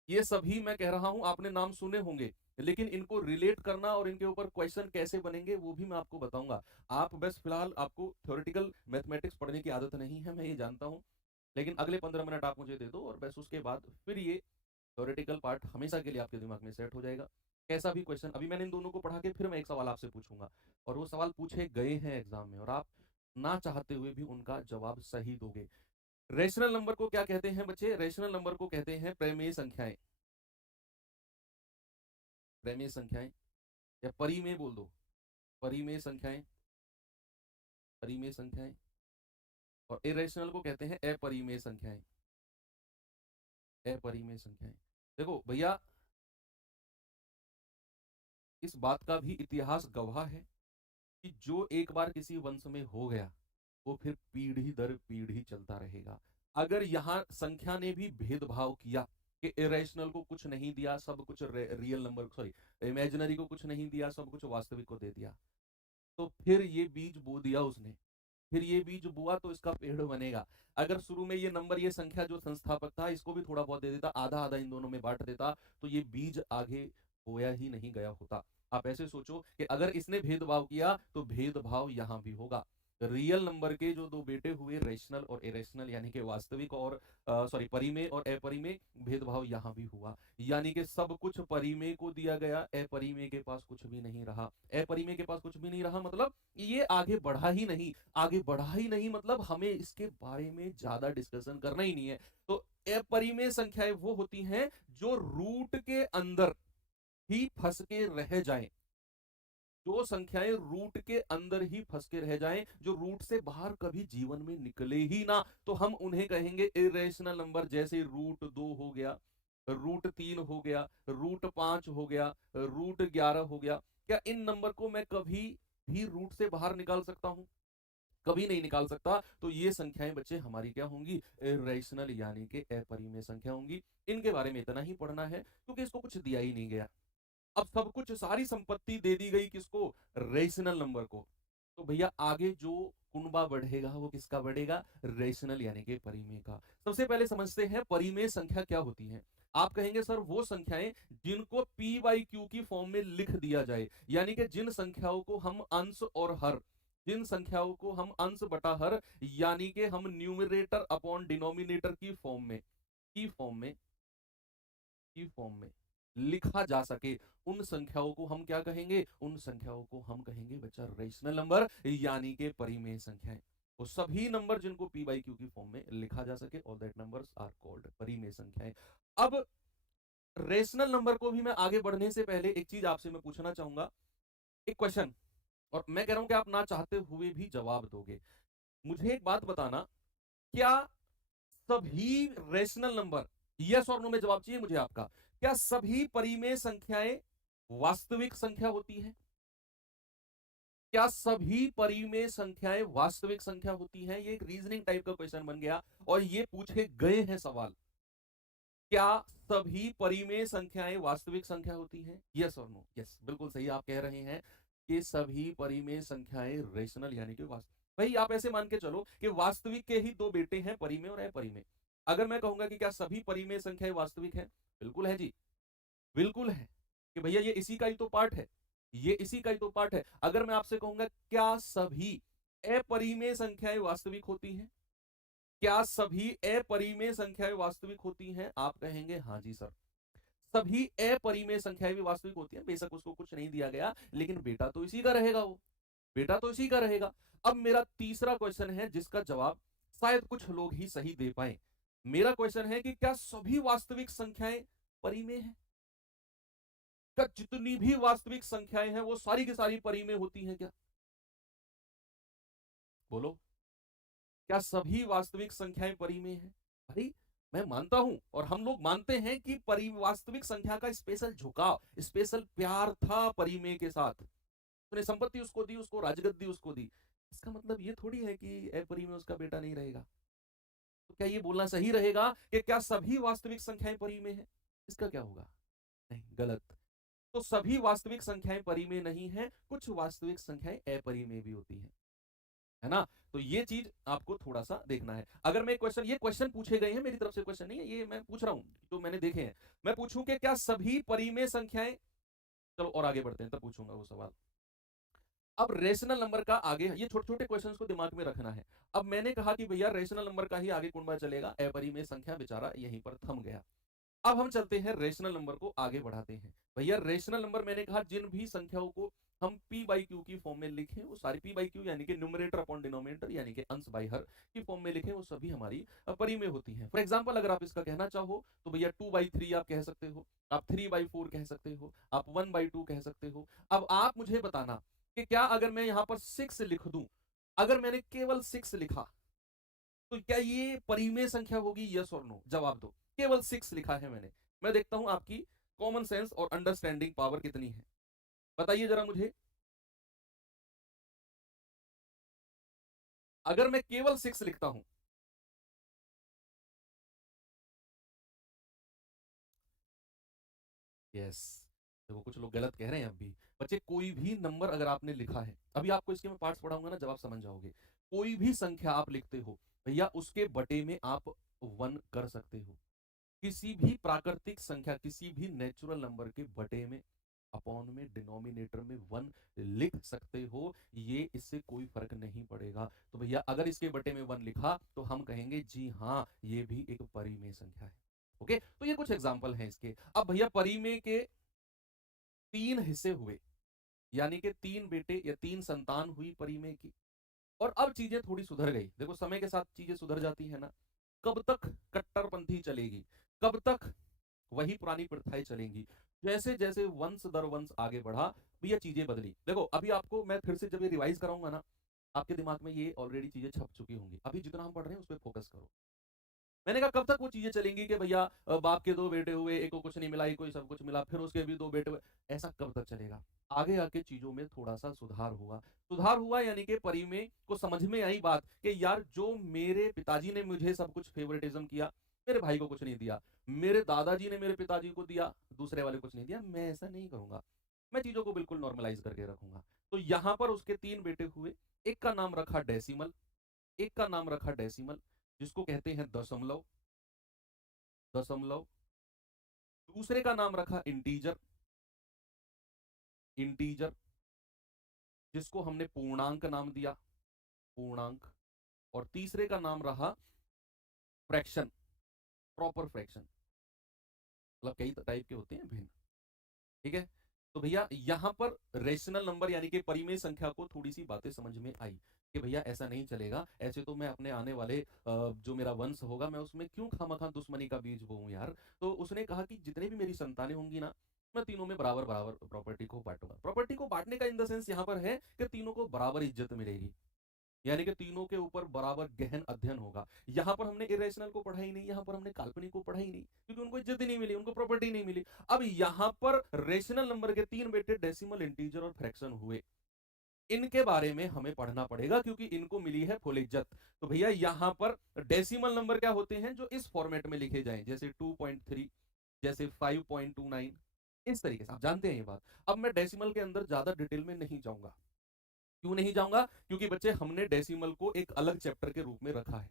ये सभी मैं कह रहा हूं आपने नाम सुने होंगे, लेकिन इनको रिलेट करना और इनके ऊपर क्वेश्चन कैसे बनेंगे वो भी मैं आपको बताऊंगा। आप बस फिलहाल आपको थ्योरेटिकल मैथमेटिक्स पढ़ने की आदत नहीं है, मैं ये जानता हूं, लेकिन अगले 15 मिनट आप मुझे दे दो और बस उसके बाद फिर ये थ्योरेटिकल पार्ट हमेशा के लिए आपके दिमाग में सेट हो जाएगा। कैसा भी क्वेश्चन, अभी मैंने इन दोनों को पढ़ा के फिर मैं एक सवाल आपसे पूछूंगा और वो सवाल पूछे गए हैं एग्जाम में और आप ना चाहते हुए भी उनका जवाब सही दोगे। रेशनल नंबर को क्या कहते हैं बच्चे? रेशनल नंबर को कहते हैं प्रमेय संख्याएं। प्रमेय संख्याएं या परिमेय बोल दो, परिमेय संख्याएं, परिमेय संख्याएं। और इरेशनल को कहते हैं अपरिमेय संख्याएं, अपरिमेय संख्याएं। देखो भैया, इस बात का भी इतिहास गवाह है कि जो एक बार किसी वंश में हो गया वो फिर पीढ़ी दर पीढ़ी चलता रहेगा। अगर यहाँ संख्या ने भी भेदभाव किया कि इरेशनल को कुछ नहीं दिया, सब कुछ रियल नंबर, सॉरी इमेजिनरी को कुछ नहीं दिया, सब कुछ वास्तविक को दे दिया, तो फिर ये बीज बो दिया उसने, फिर ये बीज बुआ तो इसका पेड़ बनेगा। अगर शुरू में ये नंबर, ये संख्या जो संस्थापक था इसको भी थोड़ा बहुत दे देता, आधा आधा इन दोनों में बांट देता, तो ये बीज आगे बोया ही नहीं गया होता। आप ऐसे सोचो कि अगर इसने भेदभाव किया तो भेदभाव यहां भी होगा। रियल नंबर के जो दो बेटे हुए, रेशनल और इरेशनल यानी कि वास्तविक और सॉरी परिमेय और अपरिमेय, भेदभाव यहां भी हुआ। यानी कि सब कुछ परिमेय को दिया गया, अपरिमेय के पास कुछ भी नहीं रहा। अपरिमेय के पास कुछ भी नहीं रहा मतलब ये आगे बढ़ा ही नहीं। आगे बढ़ा ही नहीं मतलब हमें इसके बारे में ज्यादा डिस्कशन करना ही नहीं है। तो अपरिमेय संख्याएं वो होती हैं जो रूट के अंदर ही फंस के रह जाएं, जो संख्याएं रूट के अंदर ही फंस के रह जाएं, जो रूट से बाहर कभी जीवन में निकले ही ना, तो हम उन्हें कहेंगे इरेशनल नंबर। जैसे √2 हो गया, √3 हो गया, √5 हो गया, √11 हो गया। क्या इन नंबर को मैं कभी भी रूट से बाहर निकाल सकता हूं? कभी नहीं निकाल सकता। तो ये संख्याएं बच्चे हमारी क्या होंगी? इरेशनल यानी कि अपरिमेय संख्या होंगी। इनके बारे में इतना ही पढ़ना है क्योंकि इसको कुछ दिया ही नहीं गया। अब सब कुछ, सारी संपत्ति दे दी गई किसको? रेशनल नंबर को। तो भैया आगे जो कुनबा बढ़ेगा वो किसका बढ़ेगा? रेशनल यानी कि परिमेय का। सबसे पहले समझते हैं परिमेय संख्या क्या होती है। आप कहेंगे सर वो संख्याएं जिनको p/q की फॉर्म में लिख दिया जाए, यानी कि जिन संख्याओं को हम अंश और हर, जिन संख्याओं को हम अंश बटा हर यानी कि हम न्यूमरेटर अपॉन डिनोमिनेटर की फॉर्म में, की फॉर्म में, की फॉर्म में लिखा जा सके, उन संख्याओं को हम क्या कहेंगे? उन संख्याओं को हम कहेंगे बच्चा रेशनल नंबर यानी कि परिमेय संख्याएं। वो सभी नंबर जिनको p/q की फॉर्म में लिखा जा सके, all that numbers are called परिमेय संख्याएं। अब रेशनल नंबर को भी मैं आगे बढ़ने से पहले एक चीज आपसे मैं पूछना चाहूंगा, एक क्वेश्चन, और मैं कह रहा हूं कि आप ना चाहते हुए भी जवाब दोगे। मुझे एक बात बताना, क्या सभी रेशनल नंबर, यस और नो में जवाब चाहिए मुझे आपका, क्या सभी परिमेय संख्याएं वास्तविक संख्या होती हैं? क्या सभी परिमेय संख्याएं वास्तविक संख्या होती हैं? ये एक रीजनिंग टाइप का क्वेश्चन बन गया और ये पूछे गए हैं सवाल। क्या सभी परिमेय संख्याएं वास्तविक संख्या होती हैं? यस और नो? यस, बिल्कुल सही आप कह रहे हैं कि सभी परिमेय संख्याएं रेशनल यानी कि वास्तविक। भाई आप ऐसे मान के चलो कि वास्तविक के ही दो बेटे हैं, परिमेय और अपरिमेय। अगर मैं कहूंगा कि क्या सभी परिमेय संख्याएं वास्तविक हैं, बिल्कुल है जी, बिल्कुल है, कि भैया ये इसी का ही तो पार्ट है, ये इसी का ही तो पार्ट है। अगर मैं आपसे कहूंगा क्या सभी अपरिमेय संख्याएं वास्तविक होती हैं, क्या सभी अपरिमेय संख्याएं वास्तविक होती हैं, आप कहेंगे हाँ जी सर। सभी अपरिमेय संख्याएं भी वास्तविक होती हैं, बेशक उसको कुछ नहीं दिया गया, लेकिन बेटा तो इसी का रहेगा, वो बेटा तो इसी का रहेगा। अब मेरा तीसरा क्वेश्चन है जिसका जवाब शायद कुछ लोग ही सही दे पाए। मेरा क्वेश्चन है कि क्या सभी वास्तविक संख्याएं परिमेय हैं? क्या जितनी भी वास्तविक संख्याएं हैं वो सारी की सारी परिमेय होती हैं क्या? बोलो, क्या सभी वास्तविक संख्याएं परिमेय हैं? भाई मैं मानता हूं और हम लोग मानते हैं कि वास्तविक संख्या का स्पेशल झुकाव, स्पेशल प्यार था परिमेय के साथ। उसने संपत्ति उसको दी, उसको राजगद्दी उसको दी। इसका मतलब ये थोड़ी है कि अपरिमेय उसका बेटा नहीं रहेगा। तो क्या ये बोलना सही रहेगा कि क्या सभी वास्तविक संख्याएं परिमेय हैं? इसका क्या होगा? नहीं, गलत। तो सभी वास्तविक संख्याएं परिमेय नहीं है, कुछ वास्तविक संख्याएं अपरिमेय भी होती हैं, है ना? तो ये चीज आपको थोड़ा सा देखना है। अगर मैं क्वेश्चन, ये क्वेश्चन पूछे गए हैं, मेरी तरफ से क्वेश्चन नहीं है, ये मैं पूछ रहा हूं तो मैंने देखे हैं। मैं पूछूं कि क्या सभी परिमेय संख्याएं, चलो और आगे बढ़ते हैं तब पूछूंगा वो सवाल। अब रेशनल नंबर का आगे, ये छोटे छोटे क्वेश्चंस को दिमाग में रखना है। अब मैंने कहा कि भैया रेशनल नंबर का ही आगे कुंडा चलेगा, अपरिमेय संख्या बेचारा यहीं पर थम गया। अब हम चलते हैं रेशनल नंबर को आगे बढ़ाते हैं। भैया रेशनल नंबर मैंने कहा जिन भी संख्याओं को हम p बाई क्यू की फॉर्म में लिखें, वो सारी p बाई क्यू यानी कि न्यूमरेटर अपॉन डिनोमिनेटर यानी कि अंश बाई हर की फॉर्म में लिखें, वो सभी हमारी परिमेय होती हैं। फॉर एग्जांपल अगर आप इसका कहना चाहो तो भैया 2/3 आप कह सकते हो, आप 3/4 कह सकते हो, आप 1/2 कह सकते हो। अब आप मुझे बताना कि क्या अगर मैं यहां पर 6 लिख दूं, अगर मैंने केवल 6 लिखा तो क्या ये परिमेय संख्या होगी? यस और नो जवाब दो। केवल 6 लिखा है मैंने, मैं देखता हूं आपकी कॉमन सेंस और अंडरस्टैंडिंग पावर कितनी है, बताइए जरा मुझे। अगर मैं केवल 6 लिखता हूं, यस, देखो कुछ लोग गलत कह रहे हैं अब भी। बच्चे कोई भी नंबर अगर आपने लिखा है, अभी आपको इसके मैं पार्ट्स पढ़ाऊंगा ना, जब आप समझ जाओगे। कोई भी संख्या आप लिखते हो भैया, उसके बटे में आप 1 कर सकते हो। किसी भी प्राकृतिक संख्या, किसी भी नेचुरल नंबर के बटे में, अपॉन में, डिनोमिनेटर में 1 लिख सकते हो, ये इससे कोई फर्क नहीं पड़ेगा। तो भैया अगर इसके बटे में 1 लिखा तो हम कहेंगे जी हाँ ये भी एक परिमेय संख्या है। ओके, तो ये कुछ एग्जांपल हैं इसके। अब भैया परिमेय के 3 हिस्से हुए, यानी कि 3 बेटे या 3 संतान हुई परिमेय की। और अब चीजें थोड़ी सुधर गई, देखो समय के साथ चीजें सुधर जाती है ना। कब तक कट्टरपंथी चलेगी, कब तक वही पुरानी प्रथाएं चलेंगी? जैसे जैसे वंश दर वंश आगे बढ़ा, भैया चीजें बदली। देखो अभी आपको मैं फिर से जब ये रिवाइज कराऊंगा ना, आपके दिमाग में ये ऑलरेडी चीजें छप चुकी होंगी, अभी जितना हम पढ़ रहे हैं उस पर फोकस करो। मैंने कहा कब तक वो चीजें चलेंगी कि भैया बाप के 2 बेटे हुए, एक को कुछ नहीं मिला, एक को सब कुछ मिला, फिर उसके भी 2 बेटे हुए, ऐसा कब तक चलेगा? आगे आके चीजों में थोड़ा सा सुधार हुआ। सुधार हुआ यानी कि परिमेय को समझ में आई बात कि यार जो मेरे पिताजी ने मुझे सब कुछ फेवरेटिज्म किया, मेरे भाई को कुछ नहीं दिया, मेरे दादाजी ने मेरे पिताजी को दिया, दूसरे वाले कुछ नहीं दिया, मैं ऐसा नहीं करूंगा, मैं चीजों को बिल्कुल नॉर्मलाइज करके रखूंगा। तो यहां पर उसके 3 बेटे हुए, एक का नाम रखा डेसिमल, एक का नाम रखा डेसिमल जिसको कहते हैं दशमलव, दशमलव। दूसरे का नाम रखा इंटीजर, इंटीजर जिसको हमने पूर्णांक नाम दिया, पूर्णांक। और तीसरे का नाम रहा फ्रैक्शन, प्रॉपर फ्रैक्शन। मतलब कई टाइप के होते हैं भिन्न, ठीक है। तो भैया यहां पर रेशनल नंबर यानी कि परिमेय संख्या को थोड़ी सी बातें समझ में आई कि भैया ऐसा नहीं चलेगा, ऐसे तो मैं अपने आने वाले जो मेरा वंश होगा मैं उसमें क्यों खामखा दुश्मनी का बीज बोऊं यार। तो उसने कहा कि जितने भी मेरी संतानें होंगी ना, मैं तीनों में बराबर बराबर प्रॉपर्टी को बांटूंगा। प्रॉपर्टी को बांटने का इन द सेंस यहाँ पर है कि तीनों को बराबर इज्जत मिलेगी, यानी कि तीनों के ऊपर बराबर गहन अध्ययन होगा। यहां पर हमने इरेशनल को पढ़ा ही नहीं, यहां पर हमने काल्पनिक को पढ़ा ही नहीं, क्योंकि उनको इज्जत ही नहीं मिली, उनको प्रॉपर्टी नहीं मिली। अब यहां पर रेशनल नंबर के तीन बेटे डेसिमल, इंटीजर और फ्रैक्शन हुए, इनके बारे में हमें पढ़ना पड़ेगा, क्योंकि इनको मिली है फुल इज्जत। तो भैया यहां पर डेसिमल नंबर क्या होते हैं, जो इस फॉर्मेट में लिखे जाएं, जैसे 2.3, जैसे 5.29, इस तरीके से आप जानते हैं ये बात। अब मैं डेसिमल के अंदर ज्यादा डिटेल में नहीं जाऊंगा। क्यों नहीं जाऊंगा? क्योंकि बच्चे हमने डेसिमल को एक अलग चैप्टर के रूप में रखा है।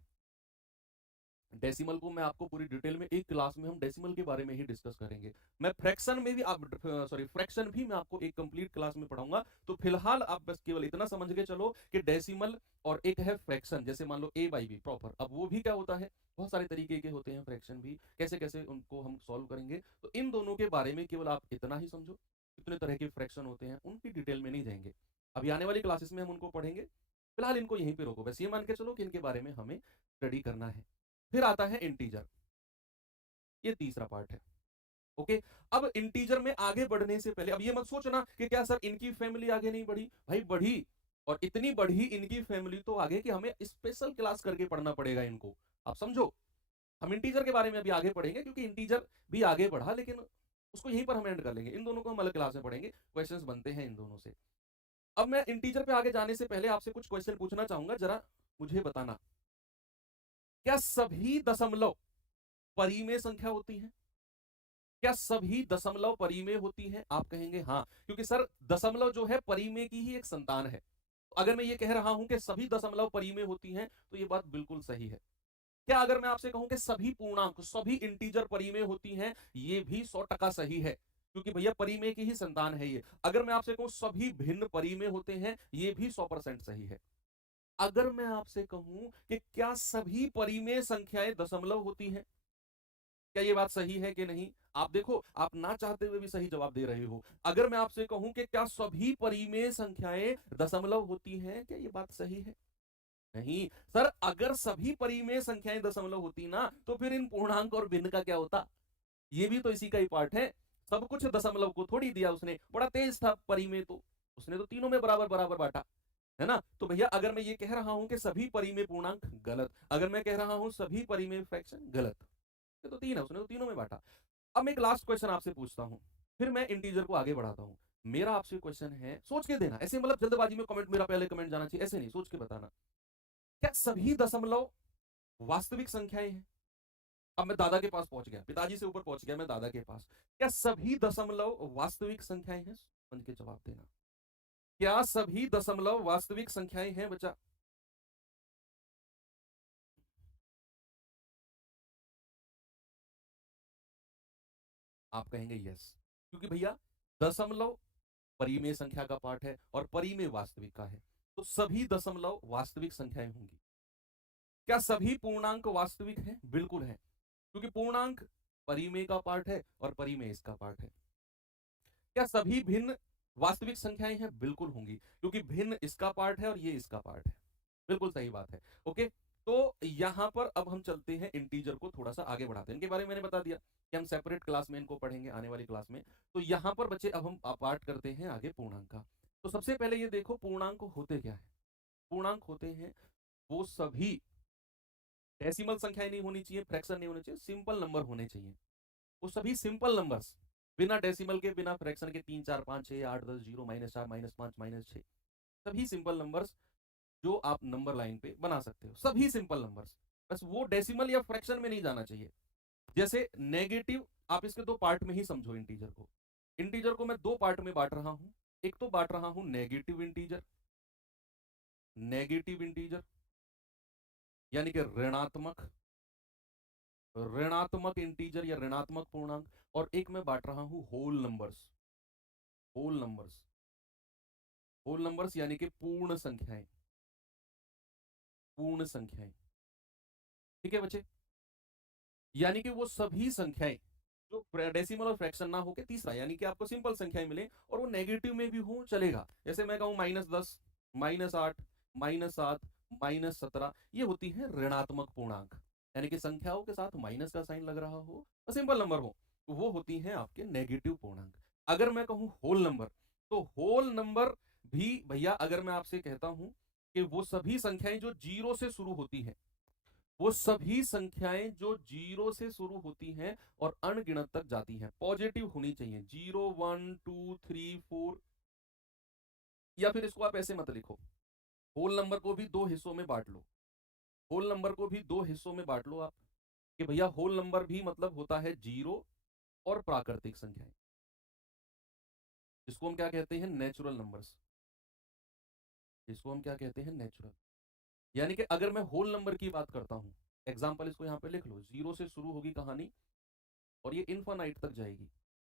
डेसिमल को मैं आपको पूरी डिटेल में एक क्लास में हम डेसिमल के बारे में ही डिस्कस करेंगे। मैं फ्रैक्शन में भी आप फ्रैक्शन भी मैं आपको एक कंप्लीट क्लास में पढ़ाऊंगा। तो फिलहाल आप बस केवल इतना समझ के चलो कि डेसिमल और एक है फ्रैक्शन, जैसे मान लो a बाई बी प्रॉपर। अब वो भी क्या होता है, बहुत सारे तरीके के होते हैं फ्रैक्शन भी, कैसे कैसे उनको हम सॉल्व करेंगे। तो इन दोनों के बारे में केवल आप इतना ही समझो, कितने तरह के फ्रैक्शन होते हैं उनकी डिटेल में नहीं जाएंगे। अभी आने वाली क्लासेस में हम उनको पढ़ेंगे, फिलहाल इनको यहीं पे रोको। बस ये मान के चलो कि इनके बारे में हमें स्टडी करना है। फिर आता है इंटीजर, ये तीसरा पार्ट है। ओके, अब इंटीजर में आगे बढ़ने से पहले अब ये मत सोचना कि क्या सर इनकी फैमिली आगे नहीं बढ़ी। भाई बढ़ी, और इतनी बढ़ी इनकी फैमिली तो आगे कि हमें स्पेशल क्लास करके पढ़ना पड़ेगा इनको। आप समझो, हम इंटीजर के बारे में अभी आगे पढ़ेंगे, क्योंकि इंटीजर भी आगे बढ़ा, लेकिन उसको यहीं पर हम एंड कर लेंगे। इन दोनों को हम अलग क्लास में पढ़ेंगे, क्वेश्चंस बनते हैं इन दोनों से। अब मैं इंटीजर पे आगे जाने से पहले आपसे कुछ क्वेश्चन पूछना चाहूंगा, जरा मुझे बताना, क्या सभी दशमलव परिमेय संख्या होती है? क्या सभी दशमलव परिमेय होती हैं? आप कहेंगे हाँ, क्योंकि सर दशमलव जो है परिमेय की ही एक संतान है। तो अगर मैं ये कह रहा हूं कि सभी दशमलव परिमेय होती हैं, तो ये बात बिल्कुल सही है। क्या अगर मैं आपसे कहूं कि सभी पूर्णांक, सभी इंटीजर परिमेय होती हैं, ये भी 100% सही है, क्योंकि भैया परिमेय की ही संतान है ये। अगर मैं आपसे कहूं सभी भिन्न परिमेय होते हैं, ये भी 100% सही है। अगर मैं आपसे कहूं कि क्या सभी परिमेय संख्याएं दशमलव होती हैं, क्या ये बात सही है कि नहीं? आप देखो, आप ना चाहते हुए भी सही जवाब दे रहे हो। अगर मैं आपसे कहूं कि क्या सभी परिमेय संख्याएं दशमलव होती हैं, क्या ये बात सही है? नहीं सर, अगर सभी परिमेय संख्याएं दशमलव होती ना, तो फिर इन पूर्णांक और भिन्न का क्या होता? ये भी तो इसी का ही पार्ट है। सब कुछ दशमलव को थोड़ी दिया उसने, बड़ा तेज था परिमेय, तो उसने तो तीनों में बराबर बराबर बांटा, है ना? तो भैया अगर मैं ये कह रहा हूं कि सभी परिमेय पूर्णांक, गलत। अगर मैं कह रहा हूं सभी परिमेय फ्रैक्शन, गलत। ये तो तीन है, उसने तो तीनों में बांटा। अब मैं एक लास्ट क्वेश्चन आपसे पूछता हूं, फिर मैं इंटीजर को आगे बढ़ाता हूं। मेरा आपसे क्वेश्चन है, सोच के देना, ऐसे मतलब जल्दबाजी में कमेंट, मेरा पहले कमेंट जाना चाहिए, ऐसे नहीं, सोच के बताना। क्या सभी दशमलव वास्तविक संख्याएं हैं? अब मैं दादा के पास पहुंच गया, पिताजी से ऊपर पहुंच गया, मैं दादा के पास। क्या सभी दशमलव वास्तविक संख्याएं हैं? समझ के जवाब देना। क्या सभी दशमलव वास्तविक संख्याएं हैं बच्चा? आप कहेंगे यस, क्योंकि भैया दशमलव परिमेय संख्या का पार्ट है और परिमेय वास्तविक का है, तो सभी दशमलव वास्तविक संख्याएं होंगी। क्या सभी पूर्णांक वास्तविक हैं? बिल्कुल है, क्योंकि पूर्णांक परिमेय का पार्ट है और परिमेय इसका पार्ट है। क्या सभी भिन्न वास्तविक संख्याएं हैं? बिल्कुल होंगी, क्योंकि भिन्न इसका पार्ट है और ये इसका पार्ट है। बिल्कुल सही बात है। ओके, तो यहां पर अब हम चलते हैं इंटीजर को थोड़ा सा आगे बढ़ाते हैं। इनके बारे में मैंने बता दिया कि हम सेपरेट क्लास में इनको पढ़ेंगे आने वाली क्लास में। तो यहां पर बच्चे अब हम पार्ट करते हैं आगे पूर्णांक का। तो सबसे पहले ये देखो, पूर्णांक होते क्या है? पूर्णांक होते हैं वो सभी, डेसिमल संख्याएं नहीं होनी चाहिए, फ्रैक्शन नहीं होने चाहिए, सिंपल नंबर होने चाहिए। वो सभी सिंपल नंबर्स, बिना डेसिमल के, बिना फ्रैक्शन के, 3 4 5 6 8 10 0 -4 -5 -6, सभी सिंपल नंबर्स जो आप नंबर लाइन पे बना सकते हो, सभी सिंपल नंबर्स। बस वो डेसिमल या फ्रैक्शन में नहीं जाना चाहिए। जैसे नेगेटिव, आप इसके दो पार्ट में ही समझो इंटीजर को। इंटीजर को मैं दो पार्ट में बांट रहा हूं। एक तो बांट रहा हूं नेगेटिव इंटीजर, नेगेटिव इंटीजर यानी कि ऋणात्मक, ऋणात्मक इंटीजर या ऋणात्मक पूर्णांक। और एक मैं बांट रहा हूं whole numbers, whole numbers, whole numbers यानी कि पूर्ण संख्याएं, पूर्ण संख्याएं। ठीक है बच्चे, यानी कि वो सभी संख्याएं जो डेसिमल और फ्रैक्शन ना होके, तीसरा यानी कि आपको सिंपल संख्याएं मिले और वो नेगेटिव में भी हो चलेगा। जैसे मैं कहूं -10, -8, -7, -17, ये होती है ऋणात्मक पूर्णांक, यानी कि संख्याओं के साथ माइनस का साइन लग रहा हो और सिंपल नंबर हो, तो वो होती हैं आपके नेगेटिव पूर्णांक। अगर मैं कहूं होल नंबर, तो होल नंबर भी भैया अगर मैं आपसे कहता हूं कि वो सभी संख्याएं जो जीरो से शुरू होती हैं, वो सभी संख्याएं जो जीरो से शुरू होती हैं और अनगिनत तक जाती हैं, पॉजिटिव होनी चाहिए, 0 1 2 3 4। या फिर इसको आप ऐसे मत लिखो, होल नंबर को भी दो हिस्सों में बांट लो, होल नंबर को भी दो हिस्सों में बांट लो आप, कि भैया होल नंबर भी मतलब होता है जीरो और प्राकृतिक संख्याएं, जिसको हम क्या कहते हैं, नेचुरल नंबर्स, जिसको हम क्या कहते हैं, नेचुरल। यानी कि अगर मैं होल नंबर की बात करता हूं, एग्जाम्पल इसको यहां पे लिख लो, जीरो से शुरू होगी कहानी और ये इन्फानाइट तक जाएगी,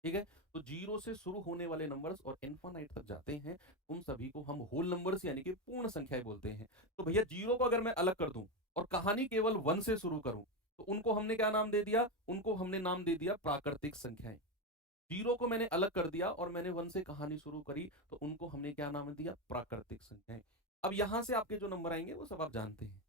ठीक है। तो जीरो से शुरू होने वाले नंबर्स और इन्फानाइट तक जाते हैं, उन सभी को हम होल नंबर्स यानी कि पूर्ण संख्याएं बोलते हैं। तो भैया जीरो को अगर मैं अलग कर दूं और कहानी केवल वन से शुरू करूं, तो उनको हमने क्या नाम दे दिया, उनको हमने नाम दे दिया प्राकृतिक संख्याएं। जीरो को मैंने अलग कर दिया और मैंने वन से कहानी शुरू करी, तो उनको हमने क्या नाम दिया, प्राकृतिक संख्याएं। अब यहां से आपके जो नंबर आएंगे वो सब आप जानते हैं।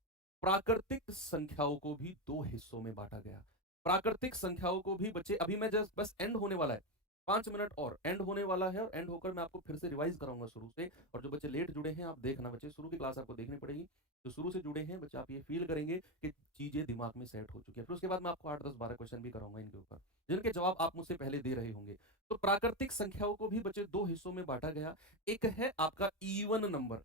प्राकृतिक संख्याओं को भी दो हिस्सों में बांटा गया। प्राकृतिक संख्याओं को भी बच्चे, अभी मैं जस्ट बस एंड होने वाला है, 5 मिनट और एंड होने वाला है, और एंड होकर मैं आपको फिर से रिवाइज कराऊंगा शुरू से। और जो बच्चे लेट जुड़े हैं आप देखना बच्चे, शुरू की क्लास आपको देखनी पड़ेगी। जो शुरू से जुड़े हैं बच्चे, आप ये फील करेंगे कि चीजें दिमाग में सेट हो चुकी है। फिर उसके बाद मैं आपको 8 10 12 क्वेश्चन भी कराऊंगा इनके ऊपर, जिनके जवाब आप मुझसे पहले दे रहे होंगे। तो प्राकृतिक संख्याओं को भी बच्चे दो हिस्सों में बांटा गया। एक है आपका इवन नंबर,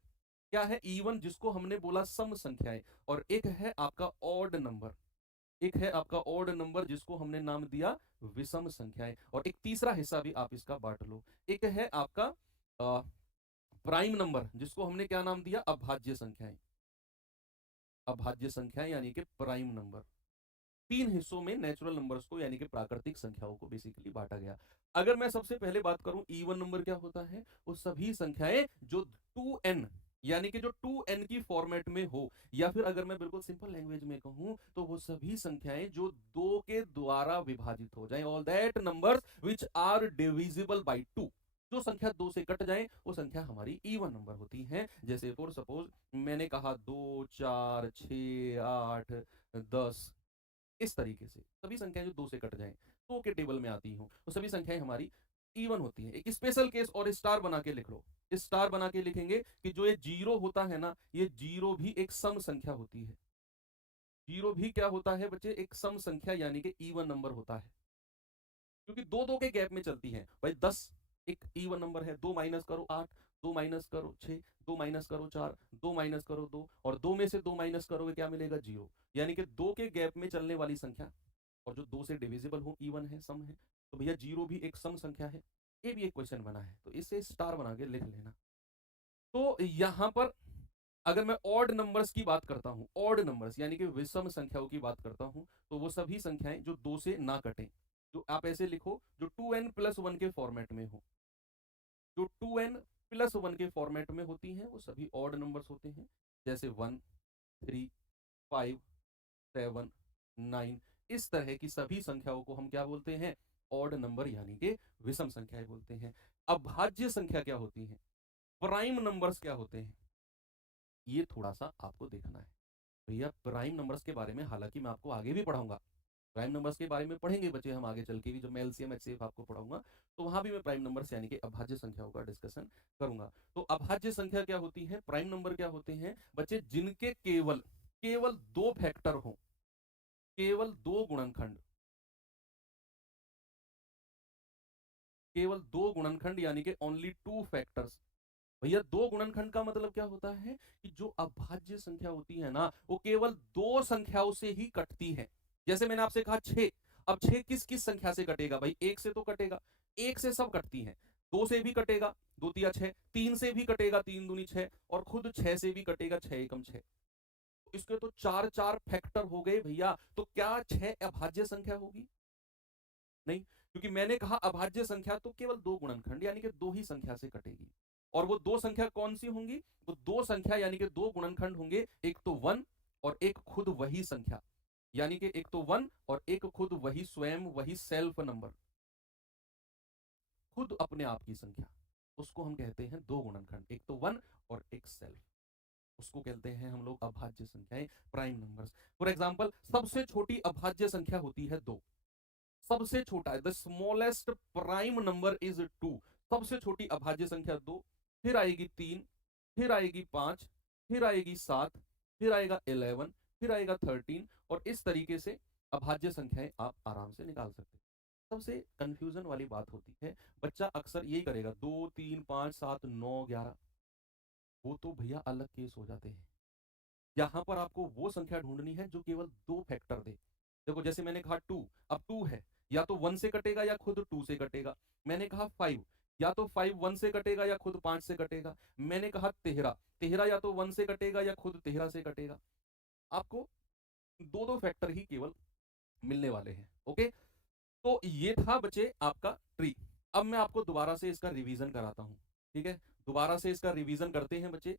क्या है, इवन, जिसको हमने बोला सम संख्याएं। और एक है आपका ऑड नंबर, एक है आपका ऑड नंबर जिसको हमने नाम दिया विषम संख्याएं। और एक तीसरा हिस्सा भी आप इसका बांट लो, एक है आपका प्राइम नंबर, जिसको हमने क्या नाम दिया, अभाज्य संख्याएं। अभाज्य संख्याएं यानी कि प्राइम नंबर। तीन हिस्सों में नेचुरल नंबर्स को यानी कि प्राकृतिक संख्याओं को बेसिकली बांटा गया। अगर मैं सबसे पहले बात करूं इवन नंबर क्या होता है, वो सभी संख्याएं जो 2n यानी कि जो 2n की फॉर्मेट में हो, या फिर अगर मैं बिल्कुल सिंपल लैंग्वेज में कहूं तो वो सभी संख्याएं जो दो के द्वारा विभाजित हो जाएं, all that numbers which are divisible by 2। जो संख्या दो से कट जाए वो संख्या हमारी इवन नंबर होती है। जैसे फॉर सपोज मैंने कहा 2 4 6 8 10, इस तरीके से सभी संख्याएं जो दो से कट जाएं, दो के टेबल में आती हूं, तो सभी संख्याएं हमारी इवन होती है। एक स्पेशल केस और स्टार बना के लिख लो, स्टार बना के लिखेंगे कि जो ये जीरो होता है ना, ये जीरो भी एक सम संख्या होती है। जीरो भी क्या होता है बच्चे, एक सम संख्या यानी कि इवन नंबर होता है, क्योंकि दो दो के गैप में चलती है। भाई 10 एक इवन नंबर है, 2 माइनस करो 8, 2 माइनस करो 6, 2 माइनस करो 4, 2 माइनस करो 2, और 2 में से 2 माइनस करोगे क्या मिलेगा, जीरो। यानी कि दो के गैप में चलने वाली संख्या और जो दो से डिविजिबल हो, इवन है, सम है, तो भैया जीरो भी एक सम संख्या है। ये भी एक क्वेश्चन बना है, तो इसे स्टार बना के लिख लेना। तो यहां पर अगर मैं ऑड नंबर्स की बात करता हूं, ऑड नंबर्स यानी कि विषम संख्याओं की बात करता हूं, तो वो सभी संख्याएं जो दो से ना कटें, जो आप ऐसे लिखो, जो 2n+1 के फॉर्मेट में हो, जो 2n+1 के फॉर्मेट में होती हैं वो सभी ऑड नंबर्स होते हैं। जैसे 1 3 5 7 9, इस तरह की सभी संख्याओं को हम क्या बोलते हैं, ऑड नंबर यानी कि विषम संख्याएं बोलते हैं। अभाज्य संख्या क्या होती है, प्राइम नंबर्स क्या होते हैं, ये थोड़ा सा आपको देखना है। भैया प्राइम नंबर्स के बारे में हालांकि मैं आपको आगे भी पढ़ाऊंगा, प्राइम नंबर्स के बारे में पढ़ेंगे बच्चे हम आगे चल के भी, जब मैं एलसीएम एचसीएफ आपको पढ़ाऊंगा, तो वहां भी मैं प्राइम नंबर्स यानी कि अभाज्य संख्याओं का डिस्कशन करूंगा। तो अभाज्य संख्या क्या होती है, प्राइम नंबर क्या होते हैं बच्चे, जिनके केवल केवल दो फैक्टर हो, केवल दो गुणनखंड, केवल दो गुणनखंड यानी कि ओनली टू फैक्टर्स। भैया दो गुणनखंड का मतलब क्या होता है कि जो अभाज्य संख्या होती है ना, वो केवल दो संख्याओं से ही कटती है। जैसे मैंने आपसे कहा 6, अब 6 किस किस संख्या से कटेगा, भाई एक से तो कटेगा, एक से सब कटती है, दो से भी कटेगा, दो तिया 6, तीन से भी कटेगा, तीन दूनी 6, और खुद 6 से भी कटेगा, 6 एकम 6। इसके तो चार चार फैक्टर हो गए भैया, तो क्या 6 अभाज्य संख्या होगी, नहीं, क्योंकि मैंने कहा अभाज्य संख्या तो केवल दो गुणनखंड यानी कि दो ही संख्या से कटेगी। और वो दो संख्या कौन सी होंगी, वो दो संख्या यानी कि दो गुणनखंड होंगे, एक तो 1 और एक खुद वही संख्या, यानी कि एक तो 1 और एक खुद वही स्वयं वही सेल्फ नंबर, खुद अपने आप की संख्या, उसको हम कहते हैं दो गुणनखंड, एक तो 1 और एक सेल्फ, उसको कहते हैं हम लोग अभाज्य संख्याएं, प्राइम नंबर्स। फॉर एग्जाम्पल सबसे छोटी अभाज्य संख्या होती है 2, सबसे छोटा है, the smallest prime number is 2, सबसे छोटी अभाज्य संख्या 2, फिर आएगी 3, फिर आएगी 5, फिर आएगी 7, फिर आएगा 11, फिर आएगा 13, और इस तरीके से अभाज्य संख्याएं आप आराम से निकाल सकते हैं। सबसे कंफ्यूजन वाली बात होती है, बच्चा अक्सर यही करेगा 2 3 5 7 9 11, वो तो भैया अलग केस हो जाते हैं। यहां पर आपको वो संख्या ढूंढनी है जो केवल दो फैक्टर दे। देखो जैसे मैंने कहा 2, अब 2 है, या तो 1 से कटेगा या खुद 2 से कटेगा। मैंने कहा 5, या तो 5 1 से कटेगा या खुद 5 से कटेगा। मैंने कहा 13, 13 या तो 1 से कटेगा या खुद 13 से कटेगा। आपको दो दो फैक्टर ही केवल मिलने वाले हैं। ओके, तो ये था बच्चे आपका ट्री। अब मैं आपको दोबारा से इसका रिवीजन कराता हूं, ठीक है? दोबारा से इसका रिवीजन करते हैं बच्चे।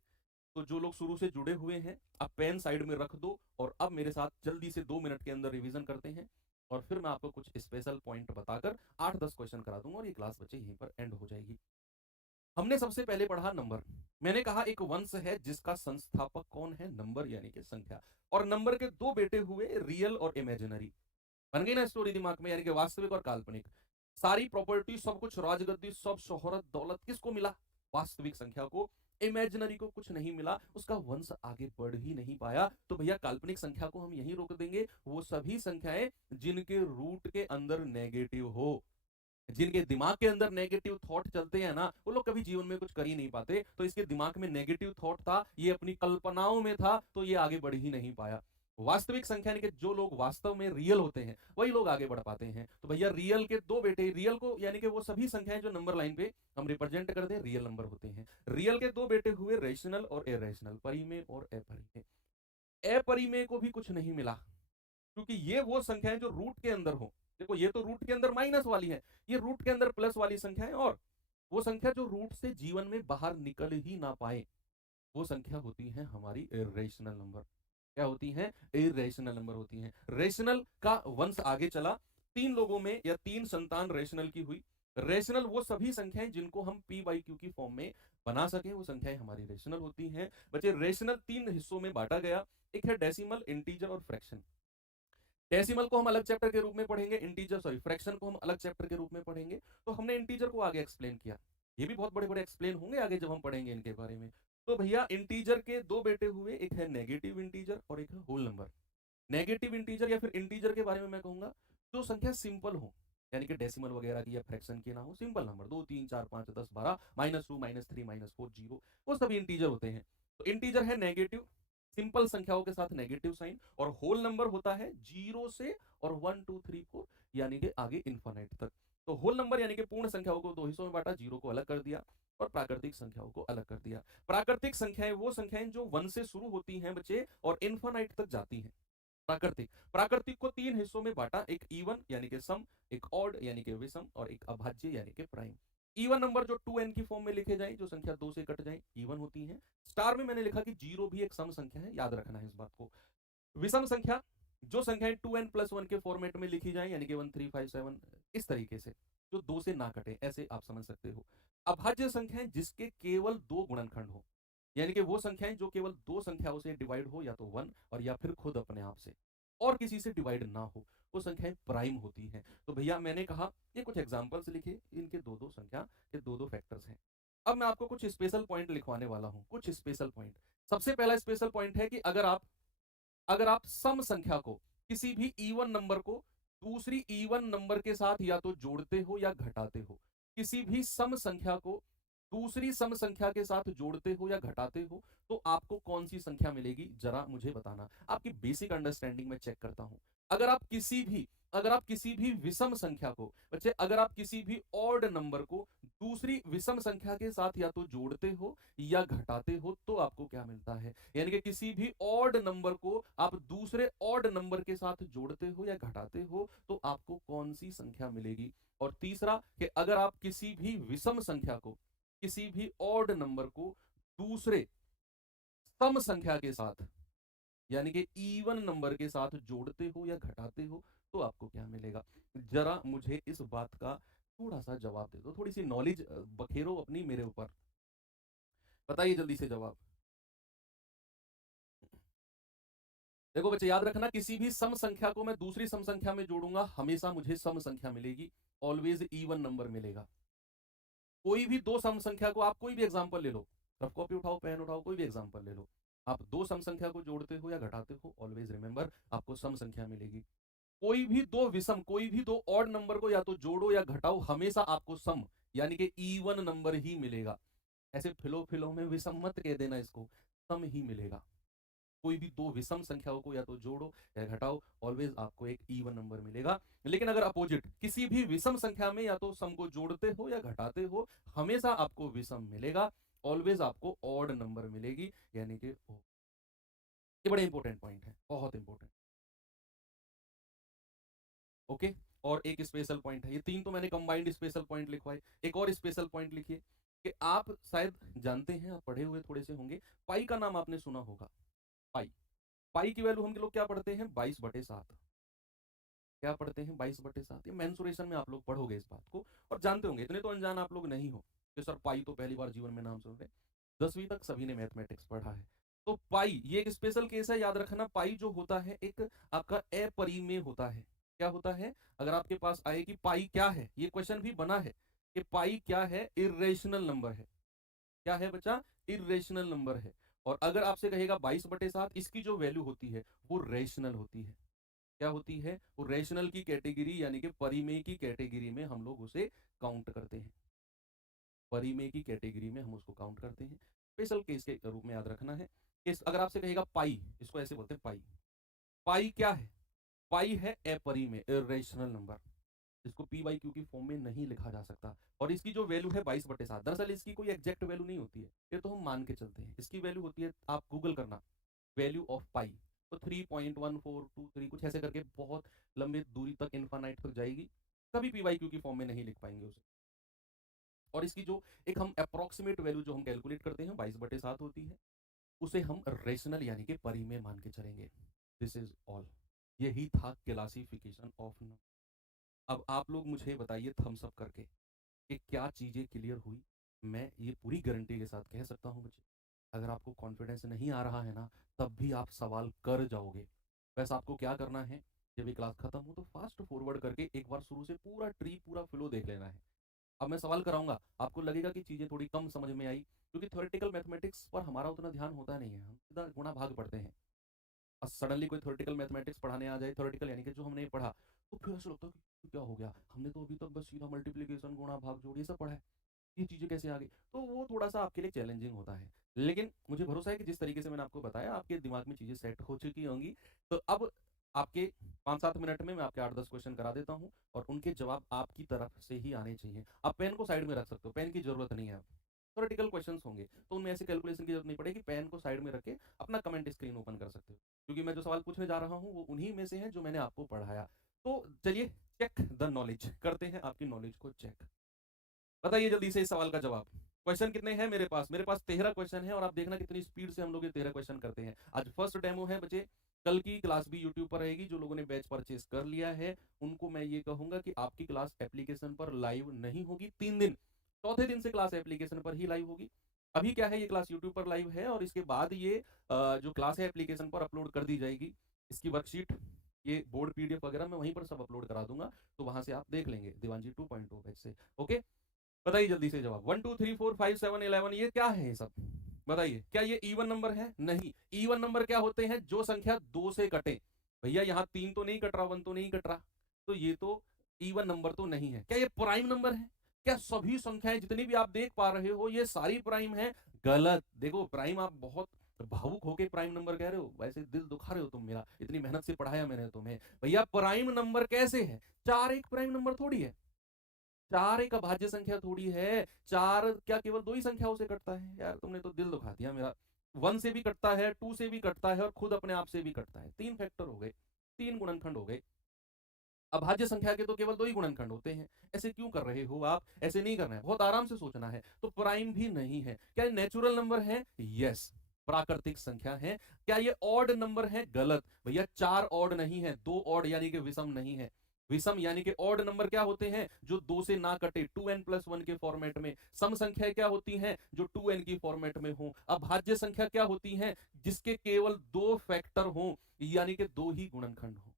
तो जो लोग शुरू से जुड़े हुए हैं, आप पेन साइड में रख दो और अब मेरे साथ जल्दी से 2 मिनट के अंदर रिवीजन करते हैं, और फिर मैं आपको कुछ स्पेशल पॉइंट बताकर 8-10 क्वेश्चन करा दूंगा और ये क्लास बच्चे यहीं पर एंड हो जाएगी। हमने सबसे पहले पढ़ा नंबर। मैंने कहा एक वंश है जिसका संस्थापक कौन है? नंबर यानी कि संख्या। और नंबर के दो बेटे हुए, रियल और इमेजिनरी। बन गई ना स्टोरी दिमाग में, यानी कि वास्तविक और काल्पनिक। सारी प्रॉपर्टी, सब कुछ, राजगद्दी, सब शोहरत दौलत किसको मिला? वास्तविक संख्या को। इमेजिनरी को कुछ नहीं मिला, उसका वंश आगे बढ़ ही नहीं पाया। तो भैया काल्पनिक संख्या को हम यही रोक देंगे। वो सभी संख्याएं जिनके रूट के अंदर नेगेटिव हो, जिनके दिमाग के अंदर नेगेटिव थॉट चलते हैं ना, वो लोग कभी जीवन में कुछ कर ही नहीं पाते। तो इसके दिमाग में नेगेटिव थॉट था, ये अपनी कल्पनाओं में था, तो ये आगे बढ़ ही नहीं पाया। वास्तविक संख्या यानी कि जो लोग वास्तव में रियल होते हैं वही लोग आगे बढ़ पाते हैं। तो भैया रियल के दो बेटे, रियल को यानी कि वो सभी संख्याएं जो नंबर लाइन पे हम रिप्रेजेंट करते हैं, रियल नंबर होते हैं। रियल के दो बेटे हुए, रेशनल और इरेशनल, परिमेय और अपरिमेय। अपरिमेय को भी कुछ नहीं मिला, क्योंकि ये वो संख्याएं जो रूट के अंदर हो। देखो ये तो रूट के अंदर माइनस वाली है, ये रूट के अंदर प्लस वाली संख्याएं, और वो संख्या जो रूट से जीवन में बाहर निकल ही ना पाए, वो संख्या होती है हमारी इरेशनल नंबर। क्या होती है? इरेशनल नंबर होती है। रेशनल का वंश आगे चला, 3 लोगों में या 3 संतान रेशनल की हुई। रेशनल वो सभी संख्याएं जिनको हम पी बाई क्यू की फॉर्म में बना सके, वो संख्याएं हमारी रेशनल होती हैं। बच्चे रेशनल 3 हिस्सों में बांटा गया। एक है डेसिमल, इंटीजर और फ्रैक्शन। डेसिमल को हम अलग चैप्टर के रूप में पढ़ेंगे, इंटीजर सॉरी फ्रैक्शन को हम अलग चैप्टर के रूप में पढ़ेंगे। तो हमने इंटीजर को आगे एक्सप्लेन किया, ये भी बहुत बड़े बड़े एक्सप्लेन होंगे आगे जब हम पढ़ेंगे इनके बारे में। तो भैया इंटीजर के दो बेटे हुए, एक है नेगेटिव इंटीजर और एक है होल नंबर। नेगेटिव इंटीजर या फिर इंटीजर के बारे में मैं कहूंगा जो संख्या सिंपल हो, यानी कि डेसिमल वगैरह की या फ्रैक्शन की ना हो, सिंपल नंबर 2 3 4 5 10 12 -2 -3 -4 0, वो सभी इंटीजर होते हैं। तो इंटीजर है नेगेटिव, सिंपल संख्याओं के साथ नेगेटिव साइन। और होल नंबर होता है 0 से और 1 2 3 4 यानी कि आगे इन्फानाइट तक। तो होल नंबर यानी कि पूर्ण संख्याओं को दो हिस्सों में बांटा, जीरो को अलग कर दिया और प्राकृतिक संख्याओं को अलग कर दिया। प्राकृतिक संख्याएं वो संख्याएं जो 1 से शुरू होती हैं बच्चे और इन्फानाइट तक जाती हैं। प्राकृतिक, प्राकृतिक को 3 हिस्सों में बांटा, एक इवन यानी कि सम, एक ऑड यानी कि विषम, और एक अभाज्य यानी कि प्राइम। इवन नंबर जो 2n की फॉर्म में लिखे जाए, जो संख्या 2 से कट जाए, इवन होती है। स्टार में मैंने लिखा कि 0 भी एक सम संख्या है, याद रखना है इस बात को। विषम संख्या जो संख्याएं 2n+1 के फॉर्मेट में लिखी जाए, यानी कि 1 3 5 7, इस तरीके से, जो 2 से ना कटे, ऐसे आप समझ सकते हो। अभाज्य संख्याएं जिसके केवल 2 गुणनखंड हो, यानी कि वो संख्याएं जो केवल 2 संख्याओं से डिवाइड हो, या तो 1 और या फिर खुद अपने आप से, और किसी से डिवाइड ना हो, वो संख्याएं प्राइम होती हैं। तो भैया मैंने कहा ये कुछ एग्जांपल्स लिखे, इनके दो दो संख्या के दो दो फैक्टर्स हैं। अब मैं आपको कुछ स्पेशल पॉइंट लिखवाने वाला हूं, कुछ स्पेशल पॉइंट। सबसे पहला स्पेशल पॉइंट है कि अगर आप सम संख्या को, किसी भी इवन नंबर को दूसरी इवन नंबर के साथ या तो जोड़ते हो या घटाते हो, किसी भी सम संख्या को दूसरी सम संख्या के साथ जोड़ते हो या घटाते हो, तो आपको कौन सी संख्या मिलेगी जरा मुझे बताना। आपकी बेसिक अंडरस्टैंडिंग में चेक करता हूं। अगर आप किसी भी अगर आप किसी भी विषम संख्या को, बच्चे अगर आप किसी भी ऑड नंबर को दूसरी विषम संख्या के साथ या तो जोड़ते हो या घटाते हो, तो आपको क्या मिलता है? यानी कि किसी भी ऑड नंबर को आप दूसरे ऑड नंबर के साथ जोड़ते हो या घटाते हो, तो आपको कौन सी संख्या मिलेगी? और तीसरा कि अगर आप किसी भी विषम संख्या को, किसी भी ऑड नंबर को दूसरे सम संख्या के साथ, यानी कि इवन नंबर के साथ जोड़ते हो या घटाते हो, तो आपको क्या मिलेगा? जरा मुझे इस बात का थोड़ा सा जवाब दे दो, थोड़ी सी नॉलेज बखेरो अपनी मेरे ऊपर। बताइए जल्दी से जवाब। देखो बच्चे याद रखना, किसी भी सम संख्या को मैं दूसरी सम संख्या में जोड़ूंगा, हमेशा मुझे सम संख्या मिलेगी, ऑलवेज इवन नंबर मिलेगा। कोई भी दो सम संख्या को, आप कोई भी एग्जांपल ले लो, रफ कॉपी उठाओ, पेन उठाओ, कोई भी एग्जांपल ले लो, आप दो सम संख्या को जोड़ते हो या घटाते हो, ऑलवेज रिमेंबर आपको सम संख्या मिलेगी। कोई भी दो विषम, कोई भी दो ऑड नंबर को या तो जोड़ो या घटाओ, हमेशा आपको सम यानी कि इवन नंबर ही मिलेगा। ऐसे फिलो फिलो में विषम मत कह देना, इसको सम ही मिलेगा। कोई भी दो विषम संख्याओं को या तो जोड़ो या घटाओ, ऑलवेज आपको एक इवन नंबर मिलेगा। लेकिन अगर अपोजिट, किसी भी विषम संख्या में या तो सम को जोड़ते हो या घटाते हो, हमेशा आपको विषम मिलेगा, ऑलवेज आपको ऑड नंबर मिलेगी, यानी कि ये बड़े इंपॉर्टेंट पॉइंट है, बहुत इंपॉर्टेंट। ओके, और एक स्पेशल पॉइंट है, ये तीन तो मैंने कंबाइंड स्पेशल पॉइंट लिखवाए, एक और स्पेशल पॉइंट लिखिए कि आप शायद जानते हैं, आप पढ़े हुए थोड़े से होंगे, पाई का नाम आपने सुना होगा। पाई, पाई की वैल्यू हम लोग क्या पढ़ते हैं, 22/7। क्या पढ़ते हैं, 22/7। ये मेंसुरेशन में आप लोग पढ़ोगे इस बात को और जानते होंगे, इतने तो अनजान आप लोग नहीं हो कि सर पाई तो पहली बार जीवन में नाम सुन रहे। 10वीं तक सभी ने मैथमेटिक्स पढ़ा है। तो पाई ये एक स्पेशल केस है, याद रखना। पाई जो होता है एक आपका अपरिमेय होता है। क्या होता है, अगर आपके पास आए कि पाई क्या है, ये क्वेश्चन भी बना है कि पाई क्या है, इर्रेशनल नंबर है। क्या है बच्चा, इर्रेशनल नंबर है। और अगर आपसे कहेगा 22/7, इसकी जो वैल्यू होती है वो रेशनल होती है। क्या होती है, वो रेशनल की कैटेगरी यानी कि परिमेय की कैटेगरी में हम लोग उसे काउंट करते हैं। परिमेय की कैटेगरी में हम उसको काउंट करते हैं। स्पेशल केस के रूप में याद रखना है कि अगर आपसे कहेगा पाई, इसको ऐसे बोलते हैं पाई। पाई क्या है, पाई है अपरिमेय, इर्रेशनल नंबर, इसको पी बाई क्यू की फॉर्म में नहीं लिखा जा सकता। और इसकी जो वैल्यू है 22/7, दरअसल इसकी कोई एग्जैक्ट वैल्यू नहीं होती है, ये तो हम मान के चलते हैं। इसकी वैल्यू होती है, आप गूगल करना वैल्यू ऑफ पाई, तो 3.1423 कुछ ऐसे करके बहुत लंबी दूरी तक, इन्फानाइट तक जाएगी। कभी पी वाई क्यू की फॉर्म में नहीं लिख पाएंगे उसे। और इसकी जो एक हम अप्रोक्सीमेट वैल्यू जो हम कैलकुलेट करते हैं 22/7 होती है, उसे हम रेशनल यानी कि परिमेय मान के चलेंगे। दिस इज ऑल, यही था क्लासिफिकेशन ऑफ नंबर। अब आप लोग मुझे बताइए थम्स अप करके कि क्या चीजें क्लियर हुई। मैं ये पूरी गारंटी के साथ कह सकता हूँ बच्चे, अगर आपको कॉन्फिडेंस नहीं आ रहा है ना, तब भी आप सवाल कर जाओगे। बस आपको क्या करना है, जब ये क्लास खत्म हो तो फास्ट फॉरवर्ड करके एक बार शुरू से पूरा ट्री, पूरा फ्लो देख लेना है। अब मैं सवाल कराऊंगा, आपको लगेगा कि चीजें थोड़ी कम समझ में आई, क्योंकि थ्योरेटिकल मैथमेटिक्स पर हमारा उतना ध्यान होता नहीं है, हम सीधा गुणा भाग पढ़ते हैं। और सडनली कोई थ्योरेटिकल मैथमेटिक्स पढ़ाने आ जाए, थ्योरेटिकल यानी कि जो हमने पढ़ा, तो फिर ऐसा लगता है कि क्या हो गया, हमने तो अभी तक बस सीधा मल्टीप्लीकेशन, गुणा भाग जोड़ ये सब पढ़ा है, ये चीजें कैसे आ गई। तो वो थोड़ा सा आपके लिए चैलेंजिंग होता है। लेकिन मुझे भरोसा है कि जिस तरीके से मैंने आपको बताया, आपके दिमाग में चीजें सेट हो चुकी होंगी। तो अब आपके 5-7 मिनट में मैं आपके 8-10 क्वेश्चन करा देता हूँ, और उनके जवाब आपकी तरफ से ही आने चाहिए। आप पेन को साइड में रख सकते हो, पेन की जरूरत नहीं है। थ्योरेटिकल क्वेश्चंस होंगे तो उनमें ऐसे कैलकुलेशन की जरूरत नहीं पड़ेगी, पेन को साइड में रख के अपना कमेंट स्क्रीन ओपन कर सकते हो, क्योंकि मैं जो सवाल पूछने जा रहा हूँ वो उन्हीं में से है जो मैंने आपको पढ़ाया। तो चलिए चेक द नॉलेज करते हैं, आपकी नॉलेज को चेक। बताइए जल्दी से इस सवाल का जवाब। क्वेश्चन कितने हैं मेरे पास, 13 क्वेश्चन है, और आप देखना कितनी स्पीड से हम लोग ये 13 क्वेश्चन करते हैं। आज फर्स्ट डेमो है बच्चे, कल की क्लास भी यूट्यूब पर रहेगी। जो लोगों ने बैच परचेस कर लिया है उनको मैं ये कहूंगा कि आपकी क्लास एप्लीकेशन पर लाइव नहीं होगी 3 दिन, चौथे दिन से क्लास एप्लीकेशन पर ही लाइव होगी। अभी क्या है, ये क्लास यूट्यूब पर लाइव है, और इसके बाद ये जो क्लास है एप्लीकेशन पर अपलोड कर दी जाएगी। इसकी वर्कशीट, ये बोर्ड पीडीएफ वगैरह मैं वहीं पर सब अपलोड करा दूंगा, तो वहां से आप देख लेंगे दिवानजी 2.0 बैच से। ओके, बताइए जल्दी से जवाब। 1 2 3 4 5 7 11, ये क्या है ये सब, बताइए। क्या ये इवन नंबर है? नहीं। इवन नंबर क्या होते हैं, जो संख्या 2 से कटे। भैया यहाँ 3 तो नहीं कट रहा, 1 तो नहीं कट रहा, तो ये तो इवन नंबर तो नहीं है। क्या ये प्राइम नंबर है? क्या सभी संख्याएं जितनी भी आप देख पा रहे हो ये सारी प्राइम है? गलत। देखो प्राइम, आप बहुत भावुक होके प्राइम नंबर कह रहे हो, वैसे दिल दुखा रहे हो तुम मेरा, इतनी मेहनत से पढ़ाया मैंने तुम्हें। भैया प्राइम नंबर कैसे है, 4 एक प्राइम नंबर थोड़ी है, 4 एक अभाज्य संख्या थोड़ी है। 4 क्या केवल दो ही संख्याओं से कटता है? यार तुमने तो दिल दुखा दिया मेरा। 1 से भी कटता है, 2 से भी कटता है, और खुद अपने आप से भी कटता है। 3 फैक्टर हो गए, 3 गुणनखंड हो गए। अभाज्य संख्या के तो केवल 2 ही गुणनखंड होते हैं। ऐसे क्यों कर रहे हो आप? ऐसे नहीं करना है, बहुत आराम से सोचना है। तो प्राइम भी नहीं है। क्या नेचुरल नंबर है? यस, प्राकृतिक संख्या है। क्या ये ऑड नंबर है? गलत। भैया 4 ऑड नहीं है, 2 ऑड यानी कि विषम नहीं है। विषम यानी कि ऑड नंबर क्या होते हैं, जो 2 से ना कटे, 2n+1 के फॉर्मेट में। सम संख्या क्या होती हैं, जो 2n की फॉर्मेट में हो। अभाज्य संख्या क्या होती हैं, जिसके केवल 2 फैक्टर हो, यानी कि 2 ही गुणनखंड हो।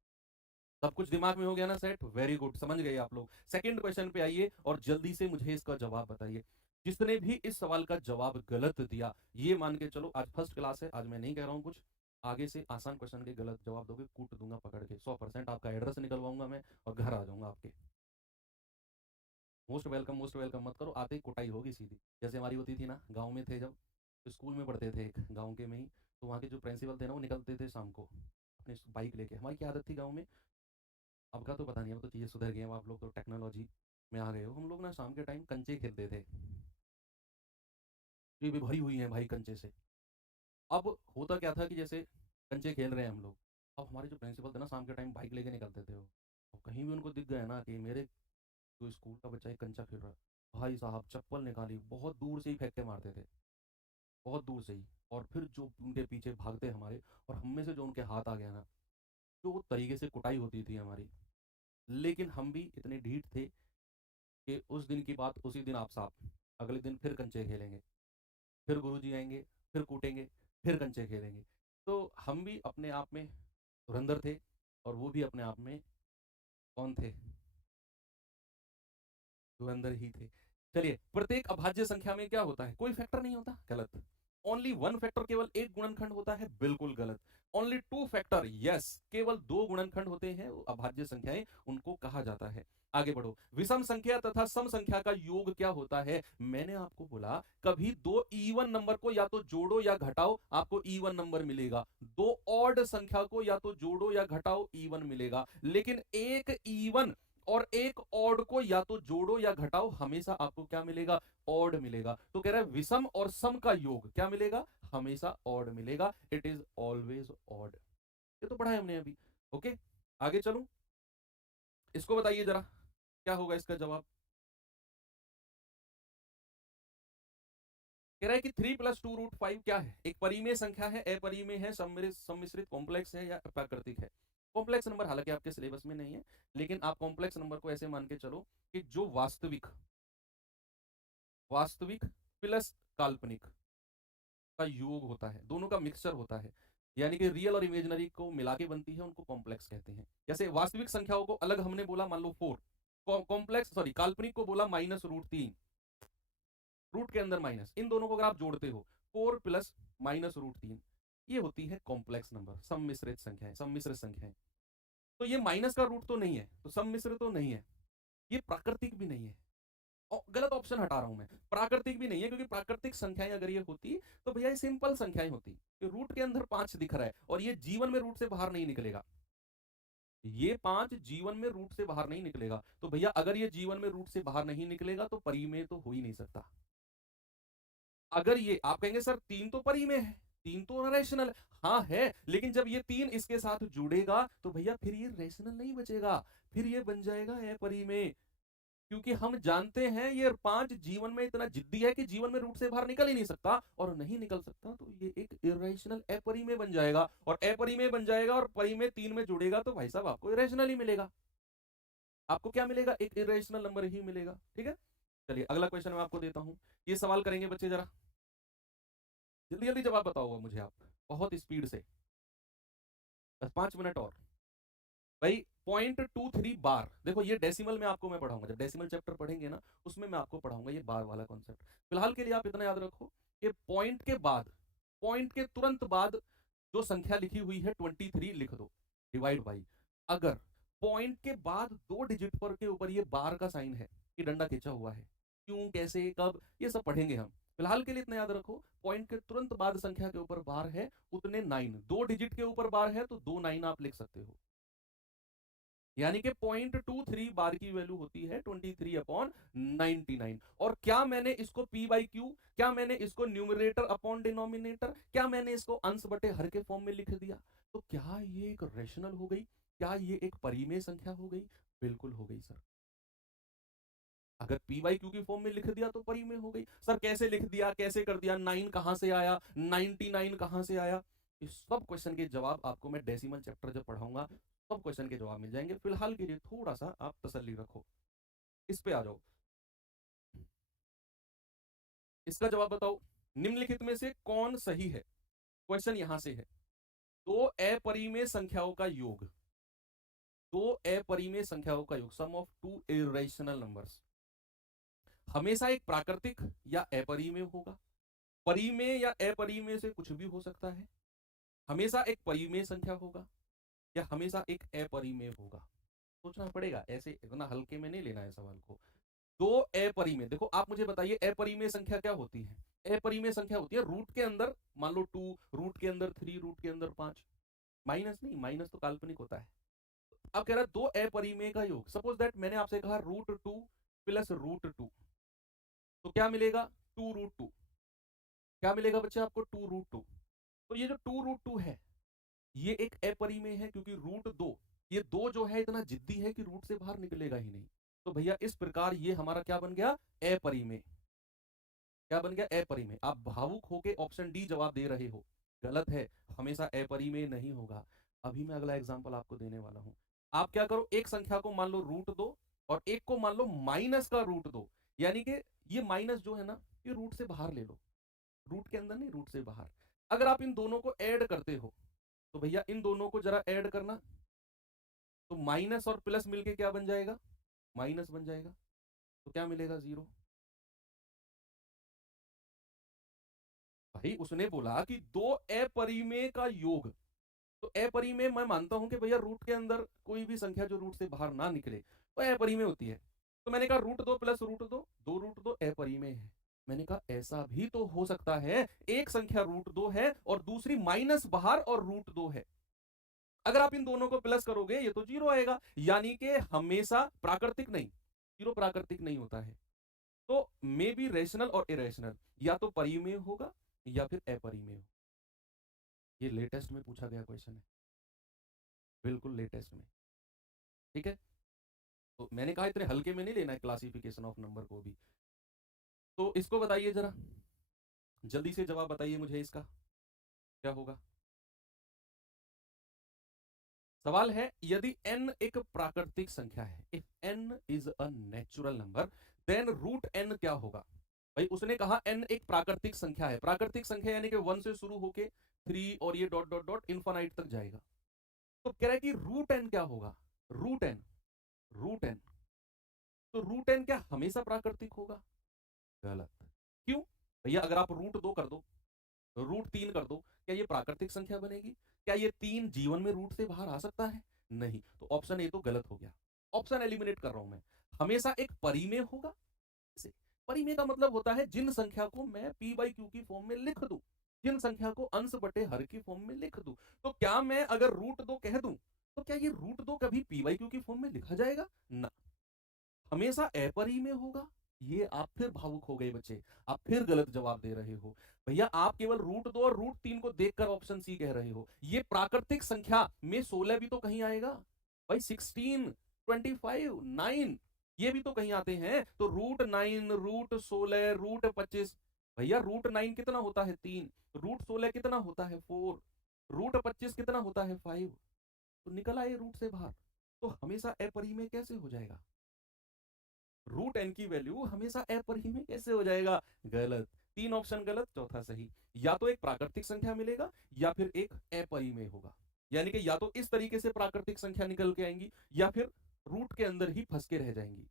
सब कुछ दिमाग में हो गया ना सेट? वेरी गुड, समझ गए आप लोग। सेकंड क्वेश्चन पे आइए और जल्दी से मुझे इसका जवाब बताइए। जिसने भी इस सवाल का जवाब गलत दिया, ये मान के चलो आज फर्स्ट क्लास है, आज मैं नहीं कह रहा हूं कुछ, आगे से आसान क्वेश्चन के गलत जवाब दोगे कूट दूंगा पकड़ के, 100% आपका एड्रेस निकलवाऊंगा मैं और घर आ जाऊंगा आपके। मोस्ट वेलकम मत करो, आते ही कुटाई होगी सीधी। जैसे हमारी होती थी ना, गाँव में थे जब, स्कूल में पढ़ते थे एक गाँव के में ही, तो वहाँ के जो प्रिंसिपल थे ना, वो निकलते थे शाम को अपनी बाइक लेके। हमारी क्या आदत थी गाँव में, अब का तो पता नहीं, अब तो चीज़ें सुधर गई हैं, अब आप लोग तो टेक्नोलॉजी में आ गए हो। हम लोग ना शाम के टाइम कंचे खेलते थे, ये भी भरी हुई हैं भाई कंचे से। अब होता क्या था कि जैसे कंचे खेल रहे हैं हम लोग, अब हमारे जो प्रिंसिपल थे ना, शाम के टाइम बाइक लेके निकलते थे वो, और कहीं भी उनको दिख गया ना कि मेरे जो स्कूल का बच्चा एक कंचा खेल रहा है, भाई साहब चप्पल निकाली, बहुत दूर से ही फेंक के मारते थे, बहुत दूर से ही। और फिर जो उनके पीछे भागते हमारे, और हम में से जो उनके हाथ आ गया ना, तो वो तरीके से कुटाई होती थी हमारी। लेकिन हम भी इतने ढीठ थे कि उस दिन की बात उसी दिन आप साफ, अगले दिन फिर कंचे खेलेंगे, फिर गुरुजी आएंगे, फिर कूटेंगे, फिर कंचे खेलेंगे। तो हम भी अपने आप में धुरंधर थे, और वो भी अपने आप में कौन थे, धुरंधर ही थे। चलिए, प्रत्येक अभाज्य संख्या में क्या होता है, कोई फैक्टर नहीं होता, गलत। ओनली वन फैक्टर, केवल एक गुणनखंड होता है, बिल्कुल गलत। ओनली टू फैक्टर, यस, केवल दो गुणनखंड होते हैं, अभाज्य संख्याएं उनको कहा जाता है। आगे बढ़ो, विषम संख्या तथा सम संख्या का योग क्या होता है। मैंने आपको बोला कभी दो इवन नंबर को या तो जोड़ो या घटाओ, आपको इवन नंबर मिलेगा। दो ऑड संख्या को या तो जोड़ो या घटाओ, इवन मिलेगा। लेकिन एक इवन और एक ऑड को या तो जोड़ो या घटाओ, हमेशा आपको क्या मिलेगा, ऑड मिलेगा। तो कह रहा है विषम और सम का योग क्या मिलेगा, हमेशा ऑड मिलेगा, इट इज ऑलवेज ऑड। ये तो पढ़ा है हमने अभी। ओके, आगे चलूं, इसको बताइए जरा, क्या होगा इसका जवाब। कह रहा है कि 3+2√5 क्या है, एक परिमेय संख्या है, अपरिमेय है, सम्मिश्रित कॉम्प्लेक्स है या प्राकृतिक है। कॉम्प्लेक्स नंबर हालांकि आपके सिलेबस में नहीं है, लेकिन आप कॉम्प्लेक्स नंबर को ऐसे मान के चलो कि जो वास्तविक वास्तविक प्लस काल्पनिक का योग होता है, दोनों का मिक्सचर होता है, यानी कि रियल और इमेजिनरी को मिला के बनती है, उनको कॉम्प्लेक्स कहते हैं। जैसे वास्तविक संख्याओं को अलग हमने बोला, मान लो 4, कॉम्प्लेक्स सॉरी काल्पनिक को बोला -√3, रूट के अंदर माइनस, इन दोनों को अगर आप जोड़ते हो 4 प्लस -√3, ये होती है कॉम्प्लेक्स नंबर, सम्मिश्रित संख्याएं, सम्मिश्रित संख्याएं। तो ये माइनस का रूट तो नहीं है, तो सम्मिश्र तो नहीं है, ये प्राकृतिक भी नहीं है, गलत ऑप्शन हटा रहा हूं मैं, प्राकृतिक भी नहीं है, क्योंकि प्राकृतिक संख्याएं अगर ये होती तो भैया ये सिंपल संख्याएं होती कि रूट के अंदर 5 दिख रहा है और ये जीवन में रूट से बाहर नहीं निकलेगा, ये 5 जीवन में रूट से बाहर नहीं निकलेगा। तो भैया अगर ये जीवन में रूट से बाहर नहीं निकलेगा तो परिमेय तो हो ही नहीं सकता। अगर ये आप कहेंगे सर 3 तो परिमेय है, 3 तो रैशनल, हाँ है, लेकिन जब ये 3 इसके साथ जुड़ेगा तो भैया फिर ये रैशनल नहीं बचेगा, फिर ये बन जाएगा अपरिमेय। क्योंकि हम जानते हैं ये 5 जीवन में इतना जिद्दी है कि जीवन में रूट से बाहर निकल ही नहीं सकता, और नहीं निकल सकता तो ये एक इरेशनल अपरिमेय बन जाएगा, और अपरिमेय बन जाएगा और परिमेय 3 में जुड़ेगा तो भाई साहब आपको इरेशनल ही मिलेगा। आपको क्या मिलेगा, एक इरेशनल नंबर ही मिलेगा। ठीक है, चलिए अगला क्वेश्चन मैं आपको देता हूं, ये सवाल करेंगे बच्चे, जरा जल्दी जल्दी जवाब बताओगे मुझे आप, बहुत स्पीड से, बस 5 मिनट और। भाई 0.23 बार, देखो ये डेसिमल में आपको मैं पढ़ाऊंगा, जब डेसिमल चैप्टर पढ़ेंगे ना उसमें मैं आपको पढ़ाऊंगा ये बार वाला कॉन्सेप्ट। फिलहाल के लिए आप इतना याद रखो कि पॉइंट के बाद, पॉइंट के तुरंत बाद जो संख्या लिखी हुई है 23 लिख दो, डिवाइड बाई, अगर पॉइंट के बाद 2 डिजिट पर के ऊपर ये बार का साइन है, ये डंडा खींचा हुआ है, क्यों, कैसे, कब, ये सब पढ़ेंगे हम। फिलहाल के लिए इतना याद रखो, पॉइंट के तुरंत बाद संख्या के ऊपर बार है उतने 9, 2 डिजिट के ऊपर बार है तो 2 9 आप लिख सकते हो, यानी कि 0.23 बार की वैल्यू होती है 23/99। और क्या मैंने इसको p बाई क्यू, क्या मैंने इसको न्यूमरेटर अपॉन डिनोमिनेटर, क्या मैंने इसको अंश बटे हर के फॉर्म में लिख दिया, तो क्या ये एक रेशनल हो गई, क्या ये एक परिमेय संख्या हो गई, बिल्कुल हो गई सर। अगर p बाई क्यू की फॉर्म में लिख दिया तो परिमेय हो गई। सर कैसे लिख दिया, कैसे कर दिया, 9 कहां से आया, 99 कहां से आया, इस सब क्वेश्चन के जवाब आपको मैं डेसिमल चैप्टर जब पढ़ाऊंगा सब क्वेश्चन के जवाब मिल जाएंगे। फिलहाल के लिए थोड़ा सा आप तसल्ली रखो। इस पे आ जाओ, इसका जवाब बताओ, निम्नलिखित में से कौन सही है। क्वेश्चन यहां से है, दो अपरिमेय संख्याओं का योग, दो अपरिमेय संख्याओं का योग, सम ऑफ टू इरेशनल नंबर्स, हमेशा एक प्राकृतिक या अपरिमेय होगा। परिमेय या अपरिमेय से कुछ भी हो सकता है। हमेशा एक परिमेय संख्या होगा या हमेशा एक अपरिमेय होगा। सोचना पड़ेगा, ऐसे इतना हल्के में नहीं लेना है सवाल को। दो अपरिमेय, देखो आप मुझे बताइए अपरिमेय संख्या क्या होती है। अपरिमेय संख्या होती है रूट के अंदर, मान लो 2, रूट के अंदर 3, रूट के अंदर 5। माइनस नहीं, माइनस तो काल्पनिक होता है। अब कह रहा है दो अपरिमेय का योग, सपोज दैट मैंने आपसे कहा √2 प्लस √2, तो क्या मिलेगा 2√2। क्या मिलेगा बच्चे आपको 2√2। तो ये जो 2√2 है ये एक अपरिमेय है, क्योंकि √2, ये दो जो है इतना जिद्दी है कि रूट से बाहर निकलेगा ही नहीं। तो भैया इस प्रकार ये हमारा क्या बन गया, अपरिमेय। क्या बन गया, अपरिमेय। आप भावुक होके ऑप्शन डी जवाब दे रहे हो, गलत है, हमेशा अपरिमेय नहीं होगा। अभी मैं अगला एग्जांपल आपको देने वाला हूं। आप क्या करो, एक संख्या को मान लो √2 और एक को मान लो माइनस का √2, यानी कि ये माइनस जो है ना ये रूट से बाहर ले लो, रूट के अंदर नहीं, रूट से बाहर। अगर आप इन दोनों को ऐड करते हो तो भैया इन दोनों को जरा ऐड करना, तो माइनस और प्लस मिलके क्या बन जाएगा, माइनस बन जाएगा। तो क्या मिलेगा, 0। भाई उसने बोला कि दो अपरिमेय का योग, तो अपरिमेय मैं मानता हूं कि भैया रूट के अंदर कोई भी संख्या जो रूट से बाहर ना निकले तो अपरिमेय होती है। तो मैंने कहा √2 प्लस √2, 2√2 अपरिमेय है। मैंने कहा ऐसा भी तो हो सकता है एक संख्या √2 है और दूसरी माइनस बाहर और √2 है। अगर आप इन दोनों को प्लस करोगे ये तो 0 आएगा, यानी कि हमेशा प्राकृतिक नहीं, 0 प्राकृतिक नहीं होता है। तो मे बी रेशनल और इरेशनल, या तो परिमेय होगा या फिर अपरिमेय। ये लेटेस्ट में पूछा गया क्वेश्चन है, बिल्कुल लेटेस्ट में। ठीक है, तो मैंने कहा इतने हल्के में नहीं लेना है क्लासिफिकेशन ऑफ नंबर को भी। तो इसको बताइए जरा, जल्दी से जवाब बताइए मुझे इसका क्या होगा। सवाल है, यदि n एक प्राकृतिक संख्या है, if n is a natural number, then √n क्या होगा। भाई उसने कहा n एक प्राकृतिक संख्या है, प्राकृतिक संख्या यानी कि 1 से शुरू होके 3 और ये डॉट डॉट डॉट इन्फानाइट तक जाएगा। तो कह रहा है कि √n क्या होगा, √n, √n। तो √n क्या हमेशा प्राकृतिक होगा, गलत। क्यों भैया, अगर आप √2 कर दो, √3 कर दो, क्या ये प्राकृतिक संख्या बनेगी। क्या ये 3 जीवन में रूट से बाहर आ सकता है, नहीं। तो ऑप्शन ए तो गलत हो गया, ऑप्शन एलिमिनेट कर रहा हूं मैं। हमेशा एक परिमेय होगा। परिमेय का मतलब होता है जिन संख्या को मैं p/q की फॉर्म में लिख दूं, जिन संख्या को अंश बटे हर की फॉर्म में लिख दूं। तो क्या मैं अगर √2 कह दूं तो क्या ये √2 कभी p/q की फॉर्म में लिखा जाएगा ना, हमेशा अपरिमेय होगा। ये आप फिर भावुक हो गए बच्चे, आप फिर गलत जवाब दे रहे हो। भैया आप केवल √2 और √3 को देखकर ऑप्शन सी कह रहे हो। ये प्राकृतिक संख्या में 16 भी तो कहीं आएगा भाई, 16, 25, 9 ये भी तो कहीं आते हैं। तो √9, √16, √25, भैया √9 कितना होता है 3, √16 कितना होता है 4, √25 कितना होता है 5। तो निकल आए रूट से बाहर, तो हमेशा अपरिमेय कैसे हो जाएगा, √n की वैल्यू हमेशा अपरिमेय कैसे हो जाएगा, गलत। 3 ऑप्शन गलत, चौथा सही। या तो एक प्राकृतिक संख्या मिलेगा या फिर एक अपरिमेय होगा, यानी कि या तो इस तरीके से प्राकृतिक संख्या निकल के आएंगी या फिर रूट के अंदर ही फंस के रह जाएंगी।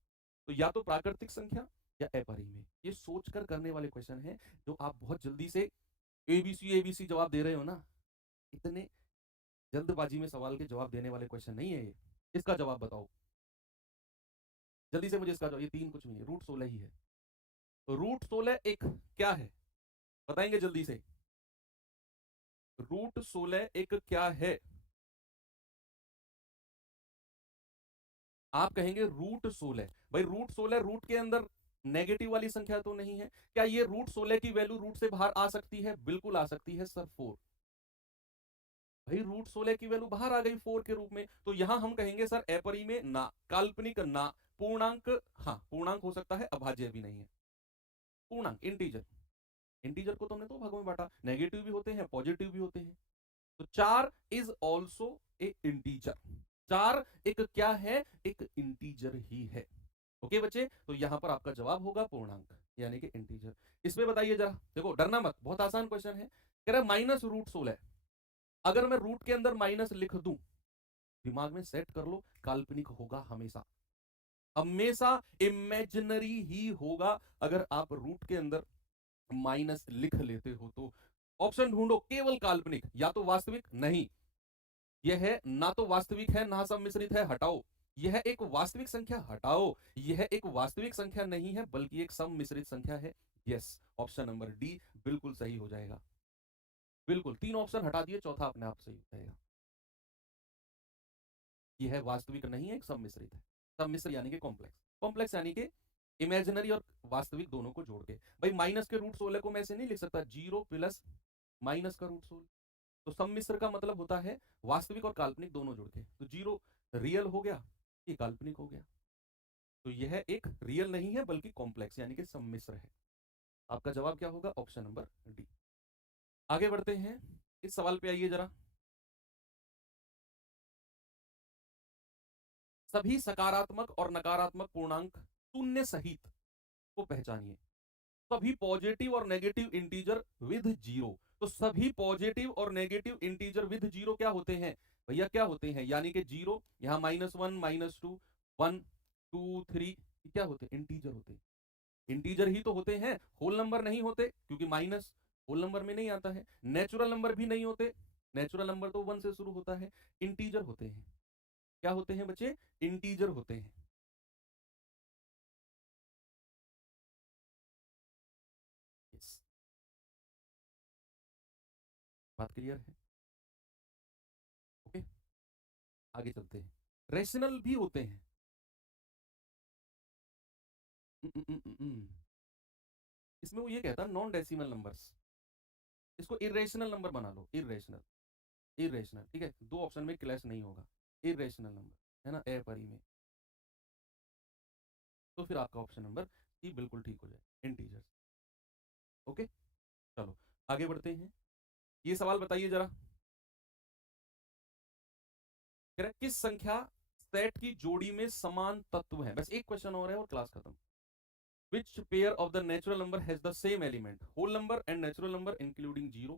तो या तो प्राकृतिक संख्या या अपरिमेय। ये सोचकर करने वाले क्वेश्चन है, जो आप बहुत जल्दी से एबीसी एबीसी जवाब दे रहे हो ना, इतने जल्दबाजी में सवाल के जवाब देने वाले क्वेश्चन नहीं है ये। इसका जवाब बताओ जल्दी से मुझे, इसका जवाब, ये 3 कुछ नहीं है, √16 ही है। √16 एक क्या है, बताएंगे जल्दी से, √16 एक क्या है। आप कहेंगे √16, भाई √16 रूट के अंदर नेगेटिव वाली संख्या तो नहीं है। क्या ये √16 की वैल्यू रूट से बाहर आ सकती है, बिल्कुल आ सकती है सर, 4। भाई √16 की वैल्यू बाहर आ गई 4 के रूप में, तो यहां हम कहेंगे सर अपरिमेय ना, काल्पनिक ना, पूर्णांक, हाँ पूर्णांक हो सकता है, अभाज्य भी नहीं है। पूर्णांक इंटीजर, इंटीजर को तुमने तो भागों में बांटा, नेगेटिव भी होते हैं पॉजिटिव भी होते हैं। तो 4 इज ऑल्सो ए इंटीजर। 4 एक क्या है, एक इंटीजर ही है। ओके बच्चे, तो यहां पर आपका जवाब होगा पूर्णांक यानी कि इंटीजर। इसमें बताइए जरा, देखो डरना मत, बहुत आसान क्वेश्चन है। कह रहा है -√16, अगर मैं रूट के अंदर माइनस लिख दूं, दिमाग में सेट कर लो, काल्पनिक होगा हमेशा, हमेशा इमेजिनरी ही होगा अगर आप रूट के अंदर माइनस लिख लेते हो तो। ऑप्शन ढूंढो, केवल काल्पनिक, या तो वास्तविक, नहीं यह है ना तो वास्तविक है ना सम्मिश्रित है, हटाओ। यह एक वास्तविक संख्या, हटाओ। यह एक वास्तविक संख्या नहीं है बल्कि एक सम्मिश्रित संख्या है। यस, ऑप्शन नंबर डी बिल्कुल सही हो जाएगा। बिल्कुल, 3 ऑप्शन हटा दिए, चौथा अपने आप सही हो जाएगा। यह वास्तविक नहीं है, एक सम्मिश्रित है। सम्मिश्र यानी कि कॉम्प्लेक्स, कॉम्प्लेक्स यानी कि इमेजिनरी और वास्तविक दोनों को जोड़ के। भाई माइनस के √16 को मैं ऐसे नहीं लिख सकता, 0 प्लस माइनस का √16। तो सम्मिश्र का मतलब होता है वास्तविक और काल्पनिक दोनों जुड़ के। तो 0 रियल हो गया, ये काल्पनिक हो गया। तो यह एक रियल नहीं है बल्कि कॉम्प्लेक्स यानी कि सम्मिश्र है। आपका जवाब क्या होगा, ऑप्शन नंबर डी। आगे बढ़ते हैं, इस सवाल पे आइए जरा। सभी सकारात्मक और नकारात्मक पूर्णांक शून्य सहित को पहचानिए। सभी पॉजिटिव और नेगेटिव इंटीजर विद जीरो। तो सभी पॉजिटिव और नेगेटिव इंटीजर विद जीरो क्या होते हैं भैया, क्या होते हैं, यानी कि जीरो, यहां -1 -2 1 2 3 क्या होते हैं, इंटीजर होते हैं। इंटीजर ही तो होते हैं, होल नंबर नहीं होते, क्योंकि माइनस होल नंबर में नहीं आता है। नेचुरल नंबर भी नहीं होते, नेचुरल नंबर तो 1 से शुरू होता है। इंटीजर होते हैं, क्या होते हैं बच्चे, इंटीजर होते हैं। yes. बात क्लियर है? ओके, आगे चलते हैं। रेशनल भी होते हैं। इसमें वो ये कहता नॉन डेसिमल नंबर्स, इसको इरेशनल नंबर बना लो, इरेशनल। इरेशनल, ठीक है, दो ऑप्शन में क्लैश नहीं होगा, इरेशनल नंबर है ना, ए परी में। तो फिर आपका ऑप्शन नंबर सी बिल्कुल ठीक हो जाए, इंटीजर्स। ओके, चलो आगे बढ़ते हैं। ये सवाल बताइए जरा, कह रहा है किस संख्या सेट की जोड़ी में समान तत्व है। बस एक क्वेश्चन और है और क्लास खत्म। Which pair of the natural number has the same element? Whole number and natural number including zero.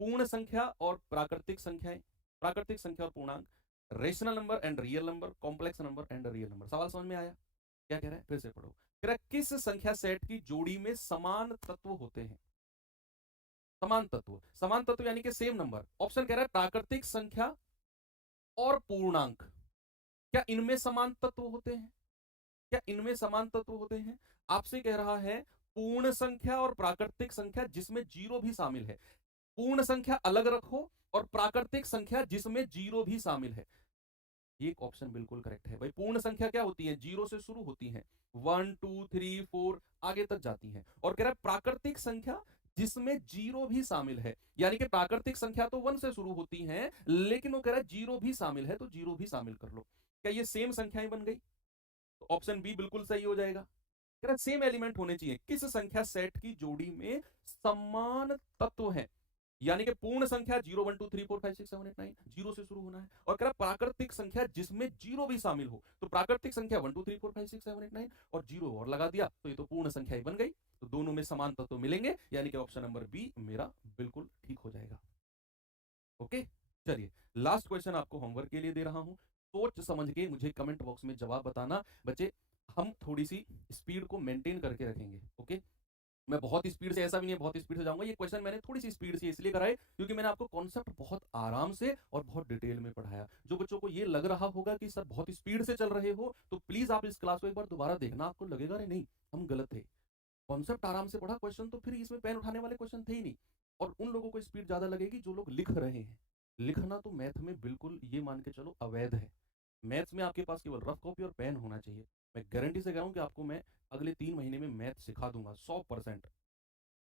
पूर्ण संख्या और प्राकृतिक संख्याएं, प्राकृतिक संख्या और पूर्णांक, rational number and real number, complex number and real number. सवाल समझ में आया? क्या कह रहा है, फिर से पढ़ो। कह रहा है किस संख्या सेट की जोड़ी में समान तत्व होते हैं। समान तत्व, समान तत्व यानी कि सेम नंबर। ऑप्शन कह रहा है प्राकृतिक संख्या और पूर्णांक, क्या इनमें समान तत्व होते हैं, क्या इनमें समान तत्व होते हैं? आपसे कह रहा है पूर्ण संख्या और प्राकृतिक संख्या जिसमें जीरो भी शामिल है। पूर्ण संख्या अलग रखो और प्राकृतिक संख्या जिसमें जीरो भी शामिल है। एक ऑप्शन बिल्कुल करेक्ट है भाई। पूर्ण संख्या क्या होती है, जीरो से शुरू होती है, 1 2 3 4 आगे तक जाती है। और कह रहा है प्राकृतिक संख्या जिसमें जीरो भी शामिल है, यानी कि प्राकृतिक संख्या तो 1 से शुरू होती है, लेकिन वो कह रहा है जीरो भी शामिल है, तो जीरो भी शामिल कर लो। क्या ये सेम संख्याएं बन गई? तो ऑप्शन बी बिल्कुल सही हो जाएगा। कह रहा है सेम एलिमेंट होने चाहिए। किस संख्या सेट की जोड़ी में समान तत्व है, यानी कि पूर्ण संख्या 0 1 2 3 4 5 6 7 8 9 जीरो से शुरू होना है। और कह रहा प्राकृतिक संख्या जिसमें जीरो भी शामिल हो, तो प्राकृतिक संख्या 1 2 3 4 5 6 7 8 9 और जीरो और लगा दिया, तो ये तो पूर्ण संख्या ही बन गई। तो दोनों में समान तत्व मिलेंगे, यानी कि ऑप्शन नंबर बी मेरा बिल्कुल ठीक हो जाएगा। ओके, चलिए लास्ट क्वेश्चन आपको होमवर्क के लिए दे रहा हूं, सोच समझ के मुझे कमेंट बॉक्स में जवाब बताना। बच्चे हम थोड़ी सी स्पीड को मेंटेन करके रखेंगे। ओके, मैं बहुत स्पीड से, ऐसा भी नहीं है बहुत स्पीड से जाऊंगा। ये क्वेश्चन मैंने थोड़ी सी स्पीड से इसलिए कराए क्योंकि मैंने आपको कॉन्सेप्ट बहुत आराम से और बहुत डिटेल में पढ़ाया। जो बच्चों को ये लग रहा होगा कि सर बहुत स्पीड से चल रहे हो, तो प्लीज आप इस क्लास को एक बार दोबारा देखना, आपको लगेगा अरे नहीं हम गलत थे, कॉन्सेप्ट आराम से पढ़ा, क्वेश्चन तो फिर इसमें पेन उठाने वाले क्वेश्चन थे ही नहीं। और उन लोगों को स्पीड ज्यादा लगेगी जो लोग लिख रहे हैं। लिखना तो मैथ में बिल्कुल ये मान के चलो अवैध है। मैथ्स में आपके पास केवल रफ कॉपी और पेन होना चाहिए। मैं गारंटी से कह रहा हूं कि आपको मैं अगले 3 महीने में मैथ सिखा दूंगा 100%।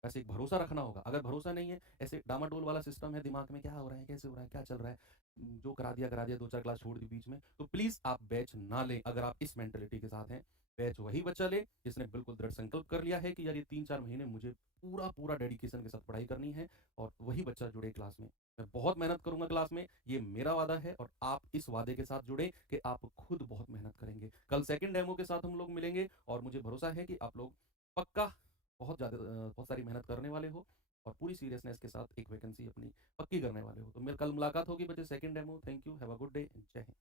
वैसे एक भरोसा रखना होगा। अगर भरोसा नहीं है, ऐसे डामाडोल वाला सिस्टम है दिमाग में, क्या हो रहा है, कैसे हो रहा है, क्या चल रहा है, जो करा दिया 2-4 क्लास छोड़ दी बीच में, तो प्लीज आप बैच ना लें अगर आप इस मेंटेलिटी के साथ हैं। बैच वही बच्चा ले जिसने बिल्कुल दृढ़ संकल्प कर लिया है कि यार ये 3-4 महीने मुझे पूरा डेडिकेशन के साथ पढ़ाई करनी है, और वही बच्चा जुड़े क्लास में। मैं बहुत मेहनत करूँगा क्लास में, ये मेरा वादा है, और आप इस वादे के साथ जुड़े कि आप खुद बहुत मेहनत करेंगे। कल सेकंड डेमो के साथ हम लोग मिलेंगे, और मुझे भरोसा है कि आप लोग पक्का बहुत सारी मेहनत करने वाले हो, और पूरी सीरियसनेस के साथ एक वैकेंसी अपनी पक्की करने वाले हो। तो मेरे कल मुलाकात होगी बच्चे, second demo. Thank you, have a good day, जय हिंद।